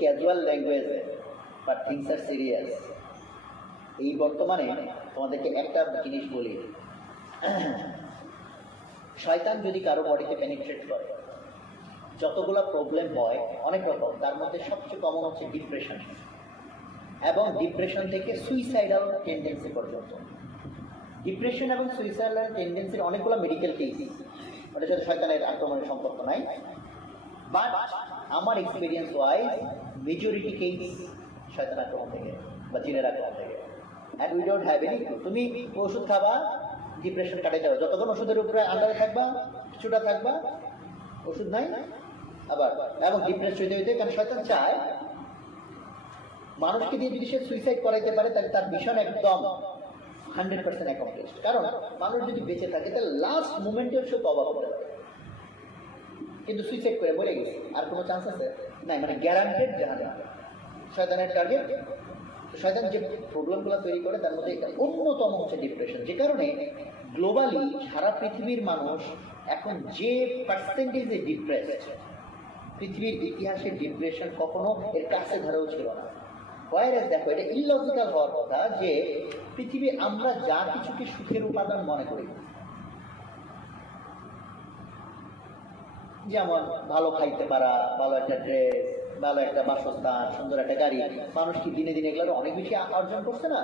Casual language, but things are serious. এই বর্তমানে তোমাদেরকে একটা জিনিস বলি, শয়তান যদি কারো বডিতে পেনিট্রেট করে, যতগুলো প্রবলেম হয় অনেক রকম, তার মধ্যে সবচেয়ে কমন হচ্ছে ডিপ্রেশন, এবং ডিপ্রেশন থেকে সুইসাইডাল টেন্ডেন্সি পর্যন্ত। ডিপ্রেশন এবং সুইসাইডাল টেন্ডেন্সির অনেকগুলো মেডিকেল কেস, ওটার সাথে শয়তানের আক্রমণের সম্পর্ক নাই, বাট আমার এক্সপিরিয়েন্স ওয়াইজ মেজরিটি কেস শয়তান আক্রমণ থেকে বা জিনের আক্রমণ থেকে। And we don't have any, তুমি ওষুধ খাবা, ডিপ্রেশন কাটাই যাবে, যতক্ষণ ওষুধের উপরে আন্ডারে থাকবা, কিছুটা থাকবা, ওষুধ নাই আবার, এবং ডিপ্রেস হইতে হইতে, কারণ শয়তান চায় মানুষকে দিয়ে যদি সে সুইসাইড করাইতে পারে তাহলে তার মিশন একদম 100% অ্যাকমপ্লিশ। কারণ মানুষ যদি বেঁচে থাকে তাহলে লাস্ট মোমেন্টেও সে তওবা করতে পারে, কিন্তু সুইসাইড করে মরে গেছে আর কোনো চান্স আছে নাই, মানে গ্যারান্টেড জাহান্নাম। শয়তানের টার্গেট, শয়তান যে প্রবলেমগুলো তৈরি করে তার মধ্যে একটা অন্যতম হচ্ছে ডিপ্রেশন, যে কারণে গ্লোবালি সারা পৃথিবীর মানুষ এখন যে পার্সেন্টেজে ডিপ্রেসড, পৃথিবীর ইতিহাসে ডিপ্রেশন কখনো এর কাছে ধরেও ছিল না। ওয়াইরাস দেখো, এটা ইলজিক্যাল হওয়ার কথা যে পৃথিবী আমরা যা কিছুকে সুখের উপাদান মনে করি, যেমন ভালো খাইতে পারা, ভালো একটা ড্রেস, ভালো একটা বাসস্থান, সুন্দর একটা গাড়ি, মানুষ কি দিনে দিনে এগুলো অনেক বেশি অর্জন করছে না?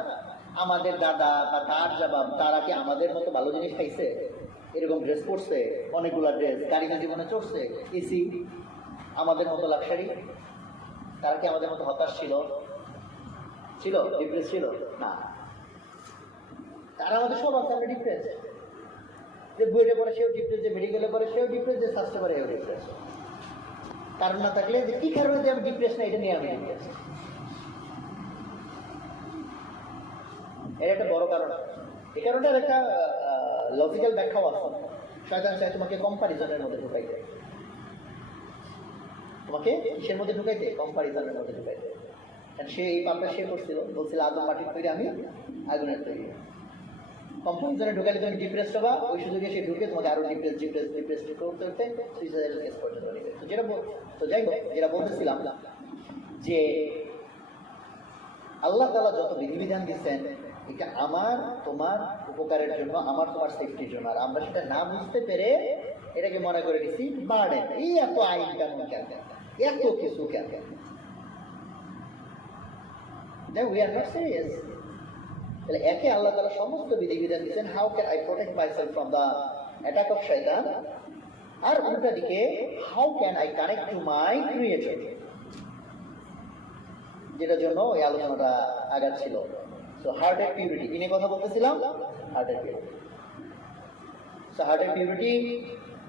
আমাদের দাদা বা তার জবাব, তারা কি আমাদের মতো ভালো জিনিস খাইছে, এরকম ড্রেস পরছে, অনেকগুলো ড্রেস, গাড়িতে জীবনে চড়ছে, এসি, আমাদের মতো লাক্সারি? তারা কি আমাদের মতো হতাশ ছিল? ছিল? ডিপ্রেস ছিল না? তারা আমাদের সব আছে, আমরা ডিপ্রেস। যে বইটা পড়ে সেও ডিপ্রেস, যে মেডিকেলে পড়ে সেও ডিপ্রেস, যে স্বাস্থ্য করে সেও ডিপ্রেস। কারণ না থাকলে যে কি কারণে যে আমি ডিপ্রেস না, এটা নিয়ে আমি ডিপ্রেস, এর একটা বড় কারণ। এই কারণটার একটা লজিক্যাল ব্যাখ্যাও আছে। শয়তান চায় তোমাকে কম্পারিজনের মধ্যে ঢুকাইতে, তোমাকে কিসের মধ্যে ঢুকাইতে? কম্পারিজনের মধ্যে ঢুকাইতে। সে এই পাপটা সে করছিল, বলছিল আদম মাটির তৈরি, আমি আগুনের তৈরি। কম্পারিজনে ঢুকাইলে তুমি ডিপ্রেস হবা, ওই সুযোগে সে ঢুকে তোমাকে আরো ডিপ্রেস করতে করতে সুইসাইডাল কেস পর্যন্ত নিবে। তো যেটা তো যাই হোক, যেটা বলতেছিলাম যে আল্লাহ তাআলা যত বিধিবিধান দিচ্ছেন এটা আমার তোমার উপকারের জন্য, আমার তোমার সেফটির জন্য, আর আমরা সেটা না বুঝতে পেরে এটাকে মনে করে দিচ্ছি বার্ডেন। এই এত আইন কানুন কেন, এত কিছু কেন? We are not serious. তাহলে একে আল্লাহ তাআলা সমস্ত বিধিবিধান দিচ্ছেন, how can I protect myself from the attack of শয়তান, আর উল্টা দিকে how can I connect to my creator, যেটার জন্য ওই আলোচনাটা আগাচ্ছিল। সো হার্টের পিউরিটি নিয়ে কথা বলতেছিলাম, হার্টের পিউরিটি। সো হার্টের purity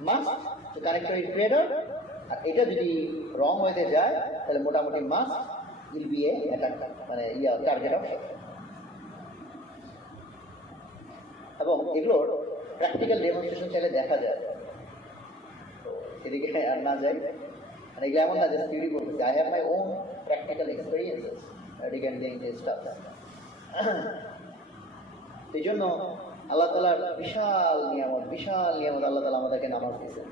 must to connect to creator, আর এটা যদি রং হয়ে যায় তাহলে মোটামুটি must will be a attack, মানে টার্গেট অফ। এবং এগুলোর প্র্যাকটিক্যাল ডেমনস্ট্রেশন চাইলে দেখা যায়, তো সেদিকে আর না যাই। মানে এগুলো এমন না যে থিওরি বলতেছি, I have my own practical experiences regarding this staff. এই জন্য আল্লাহ তাআলার বিশাল নিয়ামত আল্লাহ তাআলা আমাদেরকে নামাজ দিয়েছেন,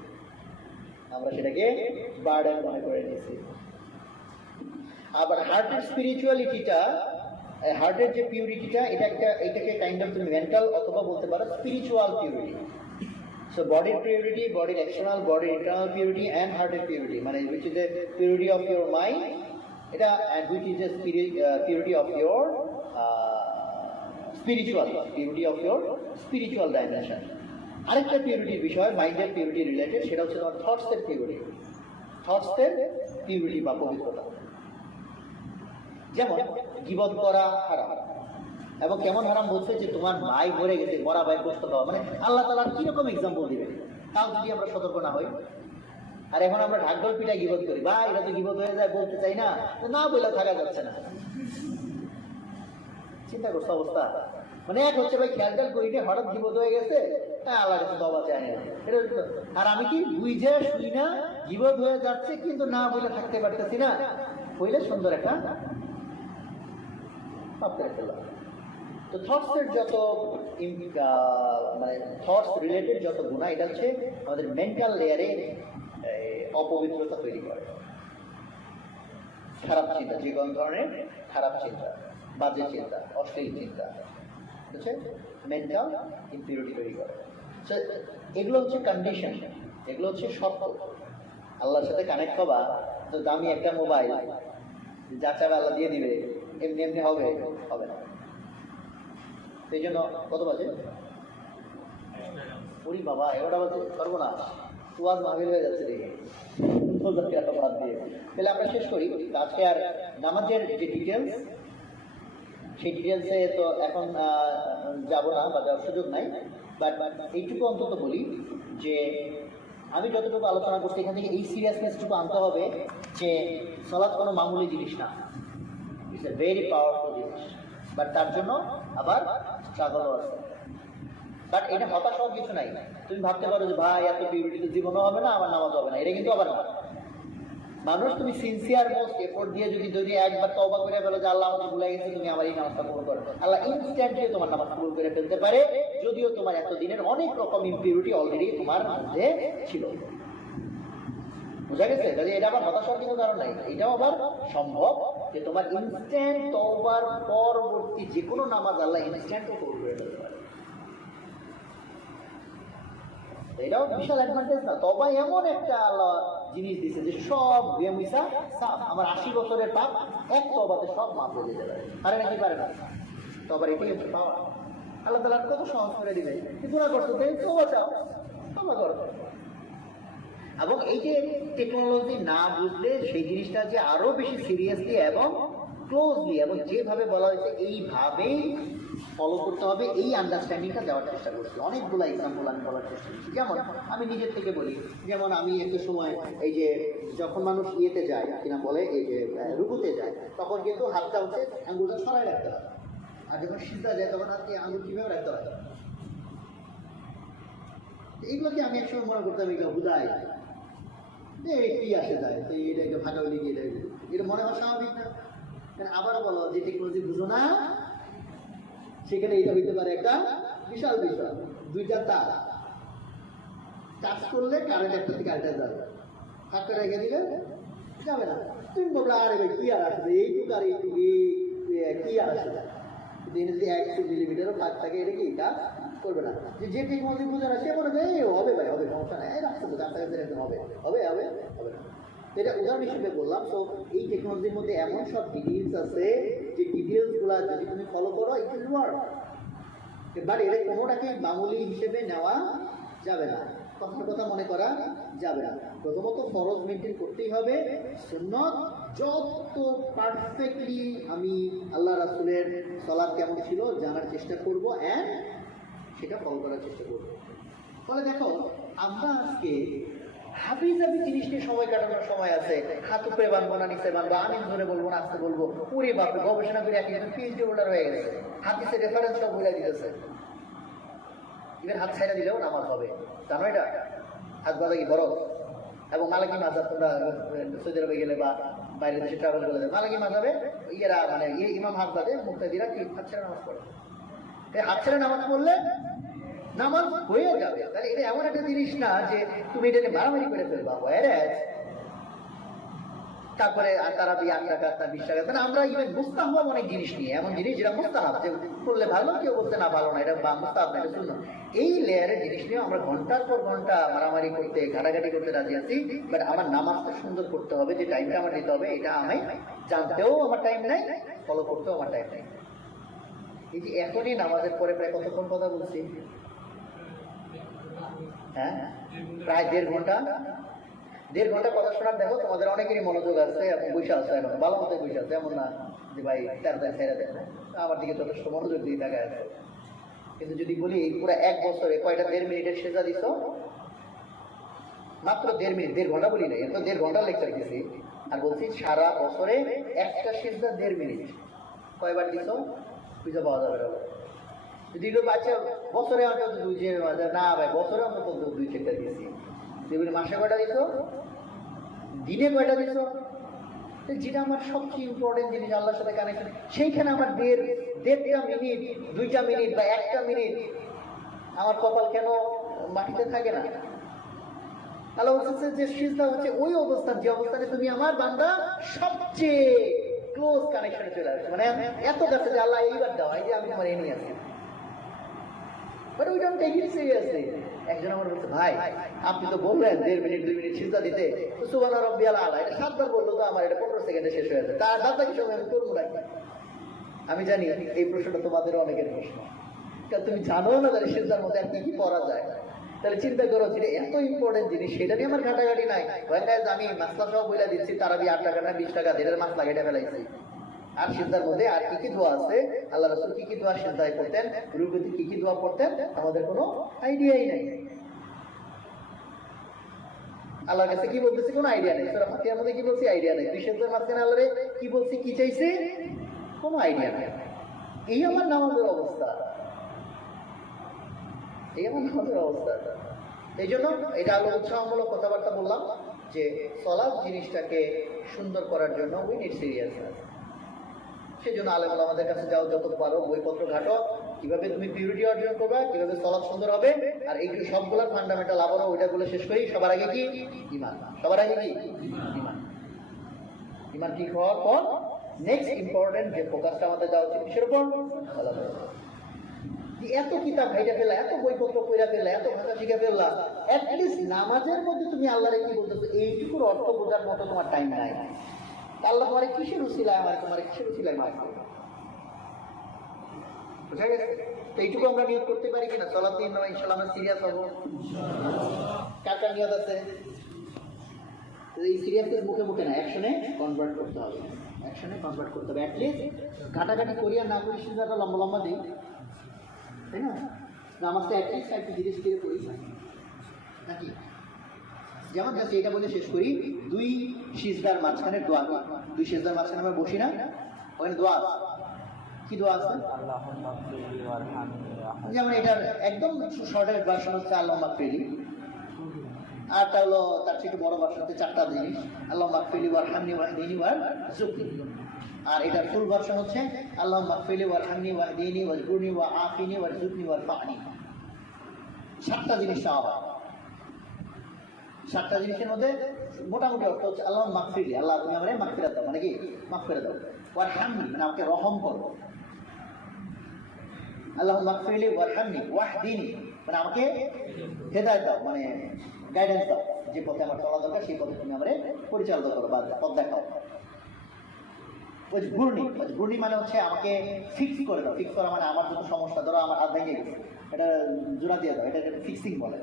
আমরা সেটাকে বার্ডেন মনে করে নিয়েছি। আবার হার্টের স্পিরিচুয়ালিটিটা, হার্টের যে পিউরিটিটা, এটাকে কাইন্ড অফ তুমি মেন্টাল অথবা বলতে পারো স্পিরিচুয়াল পিউরিটি। সো বডির পিউরিটি, বডির এক্সটার্নাল, বডির ইন্টারনাল পিউরিটি, অ্যান্ড হার্টের পিউরিটি, মানে which is the purity of your mind, এটা, and which is the purity of your spiritual dimension. আরেকটা পিউরিটির বিষয়, মাইন্ডের পিউরিটি রিলেটেড, সেটা হচ্ছে তোমার থটসের পিউরিটি, থটসের পিউরিটি বা পবিত্রতা। যেমন গীবত করা হারাম, এবং কেমন হারাম বলছে যে তোমার মাই মরে গেছে, মরা ভাই কষ্ট পাওয়া, মানে আল্লাহ তাআলা কিরকম এক্সাম্পল দিবে তাও যদি আমরা সতর্ক না হই। আর এখন আমরা ঢাকঢোল পিটায় গীবত করি, ভাই এটা তো গীবত হয়ে যায়, বলতে চাই না, না বলে থাকা যাচ্ছে না। চিন্তা করছো অবস্থা, মানে এক হচ্ছে ভাই খেয়াল করি না, হঠাৎ গীবত হয়ে গেছে, হ্যাঁ আল্লাহ কাছে তওবা চাই না, এটা। আর আমি কি বুঝে শুই না, গীবত হয়ে যাচ্ছে কিন্তু না বলে থাকতে পারতেছি না, হইলে সুন্দর একটা পাপ করে ফেললাম। তো থটসের যত মানে থটস রিলেটেড যত গুণা, এটা হচ্ছে আমাদের মেন্টাল লেয়ারে অপবিত্রতা তৈরি করে। খারাপ চিন্তা, যে কোনো ধরনের খারাপ চিন্তা, বাজে চিন্তা, অশ্লীল চিন্তা, বুঝছে, মেন্টাল ইম্পিউরিটি তৈরি করে। সো এগুলো হচ্ছে কন্ডিশন, এগুলো হচ্ছে শর্ত। আল্লাহর সাথে কানেক্ট হবা তো দামি একটা মোবাইল যা চাবে আল্লাহ দিয়ে দিবে, এমনি এমনি হবে হবে না। সেই জন্য কত বাজে? ওরে বাবা, এগারোটা বাজে, পারবো না, তুয়াজ মাহফিল হয়ে যাচ্ছে দেখে বাদ দিয়ে। তাহলে আমরা শেষ করি আজকে। আর নামাজের যে ডিটেলস, সেই ডিটেলসে তো এখন যাব না বা যাওয়ার সুযোগ নাই, বাট এইটুকু অন্তত বলি যে আমি যতটুকু আলোচনা করছি এখান থেকে এই সিরিয়াসনেসটুকু আনতে হবে যে সালাত কোনো মামুলি জিনিস না, ইটস এ ভেরি পাওয়ারফুল জিনিস, বাট তার জন্য আবার স্ট্রাগলও আছে। বাট এটা হতাশ হওয়ার কিছু নাই। তুমি ভাবতে পারো যে ভাই এত পিউরিটি তো জীবনও হবে না, আমার নামাজ হবে না, এটা কিন্তু আবার না। মানুষ তুমি সিনসিয়ার মোস্ট এফোর্ট দিয়ে যদি একবার তওবা করে ফেলো যে আল্লাহ আমাকে ভুলে গেছে, তুমি আমার এই নামাজটা কবুল করো, আল্লাহ ইনস্ট্যান্টলি তোমার নামাজ কবুল করে ফেলতে পারে, যদিও তোমার এতদিনের অনেক রকম ইম্পিউরিটি অলরেডি তোমার মধ্যে ছিল। বুঝা গেছে? তাহলে এটা আবার হতাশ হওয়ার কোনো কারণ নাই, এটাও আবার সম্ভব যে তোমার ইনস্ট্যান্ট তওবার পরবর্তী যে কোনো নামাজ আল্লাহ ইনস্ট্যান্টও কবুল করে ফেলতে পারে। এটাও বিশাল অ্যাডভান্টেজ না? তবা এমন একটা আল্লাহ জিনিস দিছে যে সব বেমিসা সাফ, আমার 80 বছরের পাপ এক তবাতে সব মাফ হয়ে যেতে পারে। আরে নাকি পারে না? তবার এটাই হচ্ছে পাওয়া। আল্লাহ তাআলা কত সহজ করে দিবে, গুনাহ করতে দেয়, তওবা চাও, তওবা করো। এবং এই যে টেকনোলজি না বুঝলে সেই জিনিসটা যে আরো বেশি সিরিয়াসলি এবং ক্লোজলি এবং যেভাবে বলা হয়েছে এইভাবেই ফলো করতে হবে, এই আন্ডারস্ট্যান্ডিংটা দেওয়ার চেষ্টা করছি। অনেকগুলো এক্সাম্পল আমি বলার চেষ্টা করছি। যেমন আমি নিজের থেকে বলি, যেমন আমি একটা সময় এই যে যখন মানুষ ইয়েতে যায় কিনা বলে এই যে রুকুতে যায়, তখন কিন্তু হাতটা হচ্ছে আঙ্গুলটা সরাই রাখতে হয়, আর যখন সিজদা যায় তখন হাতকে আঙ্গুল কিভাবে রাখতে হয়। এইগুলোকে আমি একসময় মনে করতাম এগুলো হুদায় কি আসে যায়, তো এটাকে ভাগা লিখে দেয়, এটা মনে হয় স্বাভাবিক না। আবারও বলো যে টেকনোলজি বুঝো না, সেখানে এটা হইতে পারে একটা বিশাল বিষয়। দুইটা তার টাচ করলে কারেন্ট একটা থেকে আরেকটা যাবে, হাতটা রেখে দিলে যাবে না। তুমি বলবে আরে ভাই কি আর আসবে, এইটুকু আর এইটুকু কি আর আসে যায়, কিন্তু যদি 100 মিলিমিটারও ফাঁক থাকে এটা কি কাজ করবে না। যে টেকনোলজি বুঝে না সে মনে হয় হবে ভাই হবে, সমস্যা নেই, রাখতে হবে, হবে হবে হবে হবে না। এটা উদাহরণ হিসেবে বললাম। তো এই টেকনোলজির মধ্যে এমন সব ডিটেইলস আছে যে ডিটেইলসগুলো যদি তুমি ফলো করো ইট উইল ওয়ার্ক, বাট এটা কোনোটাকে মামুলি হিসেবে নেওয়া যাবে না, কথার কথা মনে করা যাবে না। প্রথমত ফরজ মেনটেন করতেই হবে, সুন্নাত যত পারফেক্টলি আমি আল্লাহ রাসূলের সালাত কেমন ছিল জানার চেষ্টা করব অ্যান্ড সেটা ফলো করার চেষ্টা করব। ফলে দেখো আমরা আজকে হাবি জাবি জিনিস নিয়ে সময় কাটানোর সময় আছে, হাত উপরে বাঁধবো না নিচে বাঁধবো, আমি ধরে বলবো না আসতে বলবো, পুরে বাপরে গবেষণা করে একজন পিএইচডি হোল্ডার হয়ে গেছে, হাদিসের রেফারেন্স সব বলে দিতেছে, ইভেন হাত ছাইড়া দিলেও নামাজ হবে। জানো এটা? হাত বাঁধা কি বরফ? এবং মালাকি মাযহাব, তোমরা সৌদি আরবে গেলে বা বাইরের দেশে ট্রাভেল করে যায়, মালাকি মাযহাবে ইয়েরা মানে ইমাম হাত বাঁধে, মুক্তাদিরা কি হাত ছেড়ে নামাজ পড়ে। হাত ছেড়ে নামাজ পড়লে নামাজ হয়ে যাবে। তাহলে এটা এমন একটা জিনিস না যে তুমি এটাকে মারামারি করে ফেলবা। তারপরে তারা 8 টাকা 20 টাকা, তাহলে আমরা ইভেন মুস্তাহাব অনেক জিনিস নিয়ে, এমন জিনিস যেটা মুস্তাহাব, যে করলে ভালো, কেউ বলতে না ভালো না, এটা মুস্তাহাব না, এটা সুন্নাত, এই লেয়ারের জিনিস নিয়ে আমরা ঘন্টার পর ঘন্টা মারামারি করতে ঘাটাঘাটি করতে রাজি আছি। বাট আমার নামাজটা সুন্দর করতে হবে, যে টাইমটা আমার দিতে হবে, এটা আমি জানতেও আমার টাইম নাই, ফলো করতেও আমার টাইম নাই। এই যে এখনই নামাজের পরে প্রায় কতক্ষণ কথা বলছি? হ্যাঁ, প্রায় 1.5 ঘন্টা। 1.5 ঘন্টা কথা শোনার, দেখো তোমাদের অনেকেরই মনোযোগ আছে এবং বৈশা আছে, এখন ভালো মতো বৈশা আছে, এমন না যে ভাই তাড়াতাড়ি ছেড়ে দেয়, আমার দিকে যথেষ্ট মনোযোগ দিয়ে থাকা আছে। কিন্তু যদি বলি এই পুরো 1 বছরে কয়টা 1.5 মিনিটের সেজা দিছ? মাত্র 1.5 মিনিট, 1.5 ঘন্টা বলি না, এর তো 1.5 ঘন্টা লেকচার দিছি, আর বলছি সারা বছরে একটা সেজা 1.5 মিনিট কয়বার দিছ? খুঁজে পাওয়া যাবে না। যদি বাচ্চা বছরে অন্তত 2 না ভাই, বছরে অন্তত 2-4টা দিয়েছি। তুমি মাসে কয়টা দিছ? দিনে কয়টা দিছ? যেটা আমার সবচেয়ে ইম্পর্টেন্ট জিনিস, আল্লাহর সাথে কানেকশন, সেইখানে আমার 1.5টা মিনিট, 2টা মিনিট বা 1টা মিনিট আমার কপাল কেন মাটিতে থাকে না? আল্লাহ বলতেছে যে সিজদা হচ্ছে ওই অবস্থান, যে অবস্থানে তুমি আমার বান্দা সবচেয়ে ক্লোজ কানেকশনে চলে আসছে, মানে এত কাছে যে আল্লাহ এইবার দাও, এই যে আমি তোমার এনে আছি। But we don't take it seriously. একজন আমার বলছে, ভাই আপনি তো বললেন 1.5 মিনিট 2 মিনিট সিজদা দিতে, তো সুবহান রাব্বিয়াল আলা এটা 7 বার বললো, তো আমার এটা 15 সেকেন্ডে শেষ হয়ে যাবে, তার বাকি সময় আমি করবো নাকি? আমি জানি এই প্রশ্নটা তোমাদের অনেকের প্রশ্ন, কারণ তুমি জানো না তাহলে সিজদার মধ্যে আর কি কি পড়া যায়। তাহলে চিন্তা করো যে এত ইম্পর্টেন্ট জিনিস, সেটা নিয়ে আমার ঘাটাঘাটি নাই। আমি মাসলা সহ বইলা দিচ্ছি, তারা 8 টাকা না 20 টাকা দেড়ের মাসলা কেটে ফেলাইছি। আর সিজদার মধ্যে আর কি কি দোয়া আছে, আল্লাহ রাসূল কি কি দোয়া সিজদায় করতেন, রুকুতে কি কি দোয়া করতেন, আমাদের কোনো আইডিয়াই নাই। আল্লাহর কাছে কি বলতেছি কোনো আইডিয়া নেই। সূরা ফাতিহার মধ্যে কি বলছি আইডিয়া নেই। দুই সিজদার মাঝখানে আল্লাহরে কি বলছি, কি চাইছে, কোনো আইডিয়া নেই। এই আমার নামাজের অবস্থা, এই আমার নামাজের অবস্থা। এই জন্য এটা আলো উৎসাহমূলক কথাবার্তা বললাম যে সালাত জিনিসটাকে সুন্দর করার জন্য উই নিড সিরিয়াসনেস। সেই জন্য আলেম আমাদের কাছে যাও, যত পারো বইপত্র ঘাটো, কিভাবে তুমি পিউরিটি অর্জন করবা, কিভাবে সালাত সুন্দর হবে। আর এইগুলো সবগুলোর ফান্ডামেন্টাল আবারও ওইটাগুলো শেষ করি। সবার আগে কি ঈমান, সবার আগে কি ঈমান। ঈমান ঠিক হওয়ার পর নেক্সট ইম্পর্টেন্ট যে ফোকাসটা আমাদের দেওয়া উচিত কিসের উপর, সালাত। এত কিতাব ভাইটা ফেলা, এত বইপত্র পড়া ফেলা, এত ভাষা শিখে ফেললা, অ্যাটলিস্ট নামাজের মধ্যে তুমি আল্লাহরে কি বলতেছো এইটুকুর অর্থ বোঝার মতো তোমার টাইম নাই। আল্লাহ তোমার কিসের উসিলায় আমার, তোমার কিসের উসিলায় মার করবে, বুঝা গেছে? এইটুকু আমরা নিয়োগ করতে পারি কিনা সালাত নিয়ে আমরা ইনশাআল্লাহ আমরা সিরিয়াস হবো। কার কার নিয়ত আছে? এই সিরিয়াসের মুখে মুখে না, অ্যাকশনে কনভার্ট করতে হবে, অ্যাকশনে কনভার্ট করতে হবে। অ্যাটলিস্ট কাটাকাটি করি আর না করি সিদ্ধাটা লম্বা লম্বা দিই, তাই না? নামাজটা অ্যাটলিস্ট একটু ধীরে ধীরে করি নাকি? যেমন জাস্ট এটা বলে শেষ করি, 2 সিজদার মাঝখানে দোয়া, 2 সিজদার মাঝখানে আমরা বসি না, ওখানে দোয়া কি দোয়া আছে? যেমন এটার একদম শর্টের ভার্সন হচ্ছে আল্লাহুম্মা গফিরলি, আরটা হলো তার চেয়ে একটু বড় ভার্সন হচ্ছে 4টা জিনিস, আল্লাহুম্মা গফিরলি ওয়ারহামনি ওয়াহদিনি ওয়ারযুকনি। আর এটার ফুল ভার্সন হচ্ছে আল্লাহুম্মা গফিরলি ওয়ারহামনি ওয়াহদিনি ওয়াজবুরনি ওয়াআফিনি ওয়ারযুকনি ওয়ারফানি। 7টা জিনিস চাওয়া। 7টা জিনিসের মধ্যে মোটামুটি অর্থ হচ্ছে আল্লাহুম্মা গফিরলি, আল্লাহ তুমি আমারে মাগফিরাত দাও, মানে কি মাফ করে দাও। ওয়ারহামনি মানে আমাকে রহম করো। আল্লাহুম্মা গফিরলি ওয়ারহামনি ওয়াহদিনি মানে আমাকে হেদায়েত দাও, মানে গাইডেন্স দাও, যে পথে আমার চলা দরকার সেই পথে তুমি আমারে পরিচালিত করো বা পথ দেখাও। ওয়াজবুরনি মানে হচ্ছে আমাকে ফিক্স করে দাও। ফিক্স করা মানে আমার যত সমস্যা, ধরো আমার হাত ভেঙে গেছে, এটা জোড়া দিয়ে দাও, এটা ফিক্সিং বলে।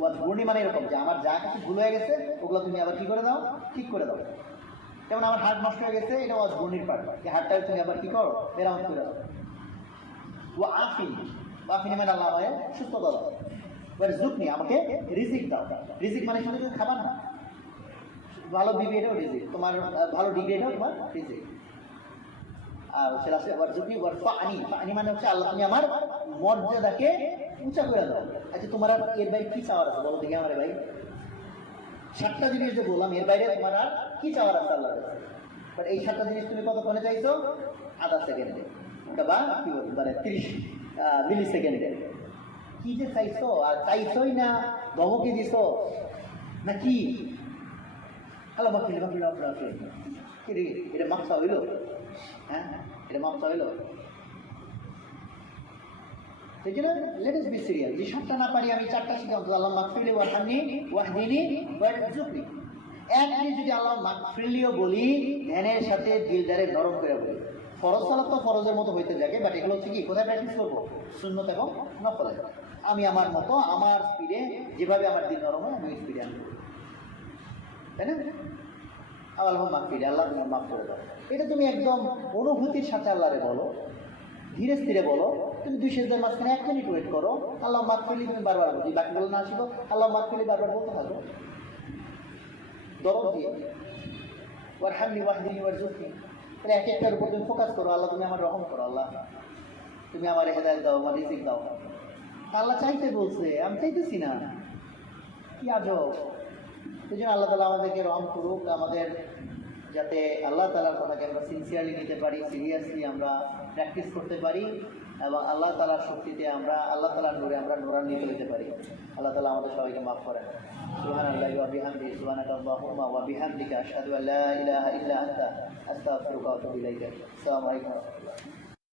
ওয়াজবুরনি মানে এরকম যে আমার যা কিছু ভুল হয়ে গেছে ওগুলো তুমি আবার কি করে দাও, ঠিক করে দাও। যেমন আমার হাত নষ্ট হয়ে গেছে, এটা ওয়াজবুরনির পার্ট, এই হাতটা তুমি আবার কি করো, মেরামত করে দাও। ওয়াআফিনি মানে আল্লাহ আমায় সুস্থতা দাও। ওয়ারযুকনি আমাকে রিজিক দাও। রিজিক মানে শুধু খাবার না, ভালো বিবি এটাও রিজিক, তোমার ভালো ডিগ্রি এটাও তোমার রিজিক। আর সেটা আছে ওয়ারযুকনি ওয়ারফানি, ফানি মানে হচ্ছে আল্লাহ তুমি আমার মর্যাদাকে উঁচা করে দাও। আচ্ছা তোমার আর এর বাইরে কি চাওয়ার আছে বলো দেখি আমার ভাই? 7টা জিনিস যে বললাম, এর বাইরে তোমার আর কি চাওয়ার আছে আল্লাহর কাছে? বাট এই 7টা জিনিস তুমি কতক্ষণে চাইছো? আধা সেকেন্ডে, বা কি বলবো মানে 30 মিলি সেকেন্ডে। কি যে চাইছো, আর চাইছোই না ধমকি দিছো না কি? হ্যালো বাকিল বাকিল বাকিল কি রে, এটা মাপসা হইল? হ্যাঁ এটা মাপসা হইল? সেই জন্য লেট আস বি সিরিয়াস। যে 7টা না পারি আমি 4টা শিখে অন্তত আল্লাহ মাগফিরলি ওয়ারহামনি ওয়াহদিনি ওয়ারযুকনি। একদিন যদি আল্লাহ মাগফিরলিও বলি, ধ্যানের সাথে দিলদারে নরম করে বলি। ফরজ সালাত তো ফরজের মতো হইতে থাকে, বাট এগুলো হচ্ছে কি কোথায় প্র্যাকটিস করবো? সুন্নত এবং নফলে। আমি আমার মতো আমার স্পিডে যেভাবে আমার দিল নরম হয় আমি ওই স্পিডে আনবো, তাই না? আল্লাহ মাগফিরলি, আল্লাহ তুমি মাফ করে দাও। এটা তুমি একদম অনুভূতির সাথে আল্লাহরে বলো, ধীরে স্থিরে বলো। তুমি 2 সিজদার মাঝখানে 1 মিনিট ওয়েট করো, আল্লাহ মাগফিরলি তুমি বারবার বলো, যদি বাকিগুলো না আসিব আল্লাহ মাগফিরলি বারবার বলতে থাকো দরদ দিয়ে। ওয়ারহামনি ওয়াহদিনি ওয়ারযুকনি, তাহলে এক একটার উপর তুমি ফোকাস করো, আল্লাহ তুমি আমার রহম করো, আল্লাহ তুমি আমার হেদায়েত দাও, আমার রিজিক দাও। আল্লাহ চাইতে বলছে, আমি চাইতেছি না, কি আজব। এই জন্য আল্লাহ তাআলা আমাদেরকে রহম করুক, আমাদের যাতে আল্লাহ তাআলার কথাকে আমরা সিনসিয়ারলি নিতে পারি, সিরিয়াসলি আমরা প্র্যাকটিস করতে পারি এবং আল্লাহ তাআলার শক্তিতে আমরা আল্লাহ তাআলার নূরে আমরা নূরান্বিত হতে পারি। আল্লাহ তাআলা আমাদের সবাইকে মাফ করেন। সুবহানাল্লাহি ওয়া বিহামদিহি সুবহানাকা আল্লাহুম্মা ওয়া বিহামদিকা আশহাদু আল্লা ইলাহা ইল্লা আনতা আস্তাগফিরুকা ওয়া আতুবু ইলাইক। আসসালামু আলাইকুম ওয়া রাহমাতুল্লাহ।